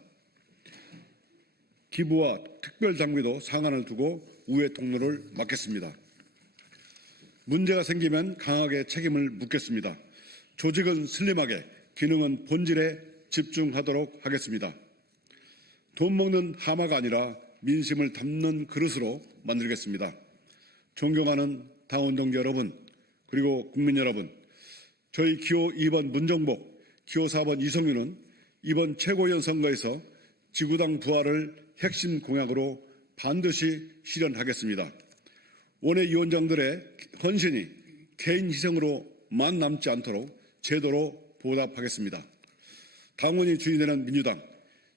기부와 특별당비도 상한을 두고 우회 통로를 막겠습니다. 문제가 생기면 강하게 책임을 묻겠습니다. 조직은 슬림하게, 기능은 본질에 집중하도록 하겠습니다. 돈 먹는 하마가 아니라 민심을 담는 그릇으로 만들겠습니다. 존경하는 당원 동지 여러분, 그리고 국민 여러분, 저희 기호 2번 문정복, 기호 4번 이성윤은 이번 최고위원 선거에서 지구당 부활을 핵심 공약으로 반드시 실현하겠습니다. 원외위원장들의 헌신이 개인 희생으로만 남지 않도록 제도로 보답하겠습니다. 당원이 주인되는 민주당,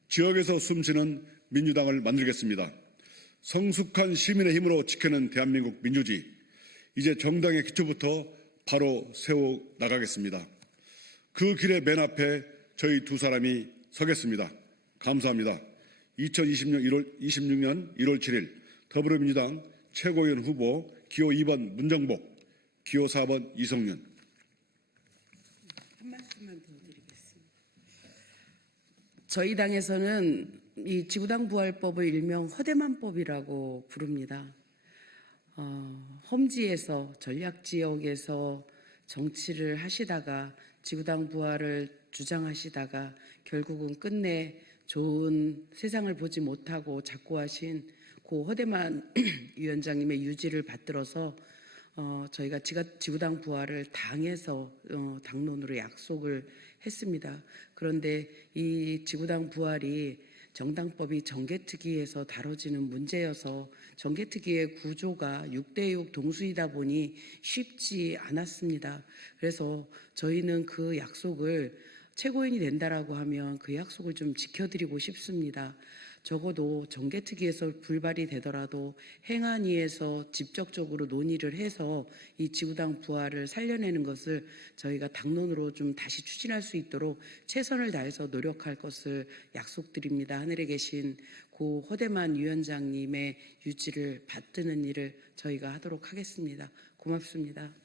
지역에서 숨쉬는 민주당을 만들겠습니다. 성숙한 시민의 힘으로 지켜낸 대한민국 민주주의, 이제 정당의 기초부터 바로 세워 나가겠습니다. 그 길의 맨 앞에 저희 두 사람이 서겠습니다. 감사합니다. 2026년 1월 7일 더불어민주당 최고위원 후보 기호 2번 문정복, 기호 4번 이성윤. 한 말씀만 더 드리겠습니다. 저희 당에서는 이 지구당 부활법을 일명 허대만법이라고 부릅니다. 험지에서 전략지역에서 정치를 하시다가 지구당 부활을 주장하시다가 결국은 끝내 좋은 세상을 보지 못하고 자꾸 하신 고 허대만 위원장님의 유지를 받들어서 저희가 지구당 부활을 당에서 당론으로 약속을 했습니다. 그런데 이 지구당 부활이 정당법이 정개특위에서 다뤄지는 문제여서 정개특위의 구조가 6대6 동수이다 보니 쉽지 않았습니다. 그래서 저희는 그 약속을 최고위원이 된다라고 하면 그 약속을 좀 지켜드리고 싶습니다. 적어도 정개특위에서 불발이 되더라도 행안위에서 직접적으로 논의를 해서 이 지구당 부활을 살려내는 것을 저희가 당론으로 좀 다시 추진할 수 있도록 최선을 다해서 노력할 것을 약속드립니다. 하늘에 계신 고 허대만 위원장님의 유지를 받드는 일을 저희가 하도록 하겠습니다. 고맙습니다.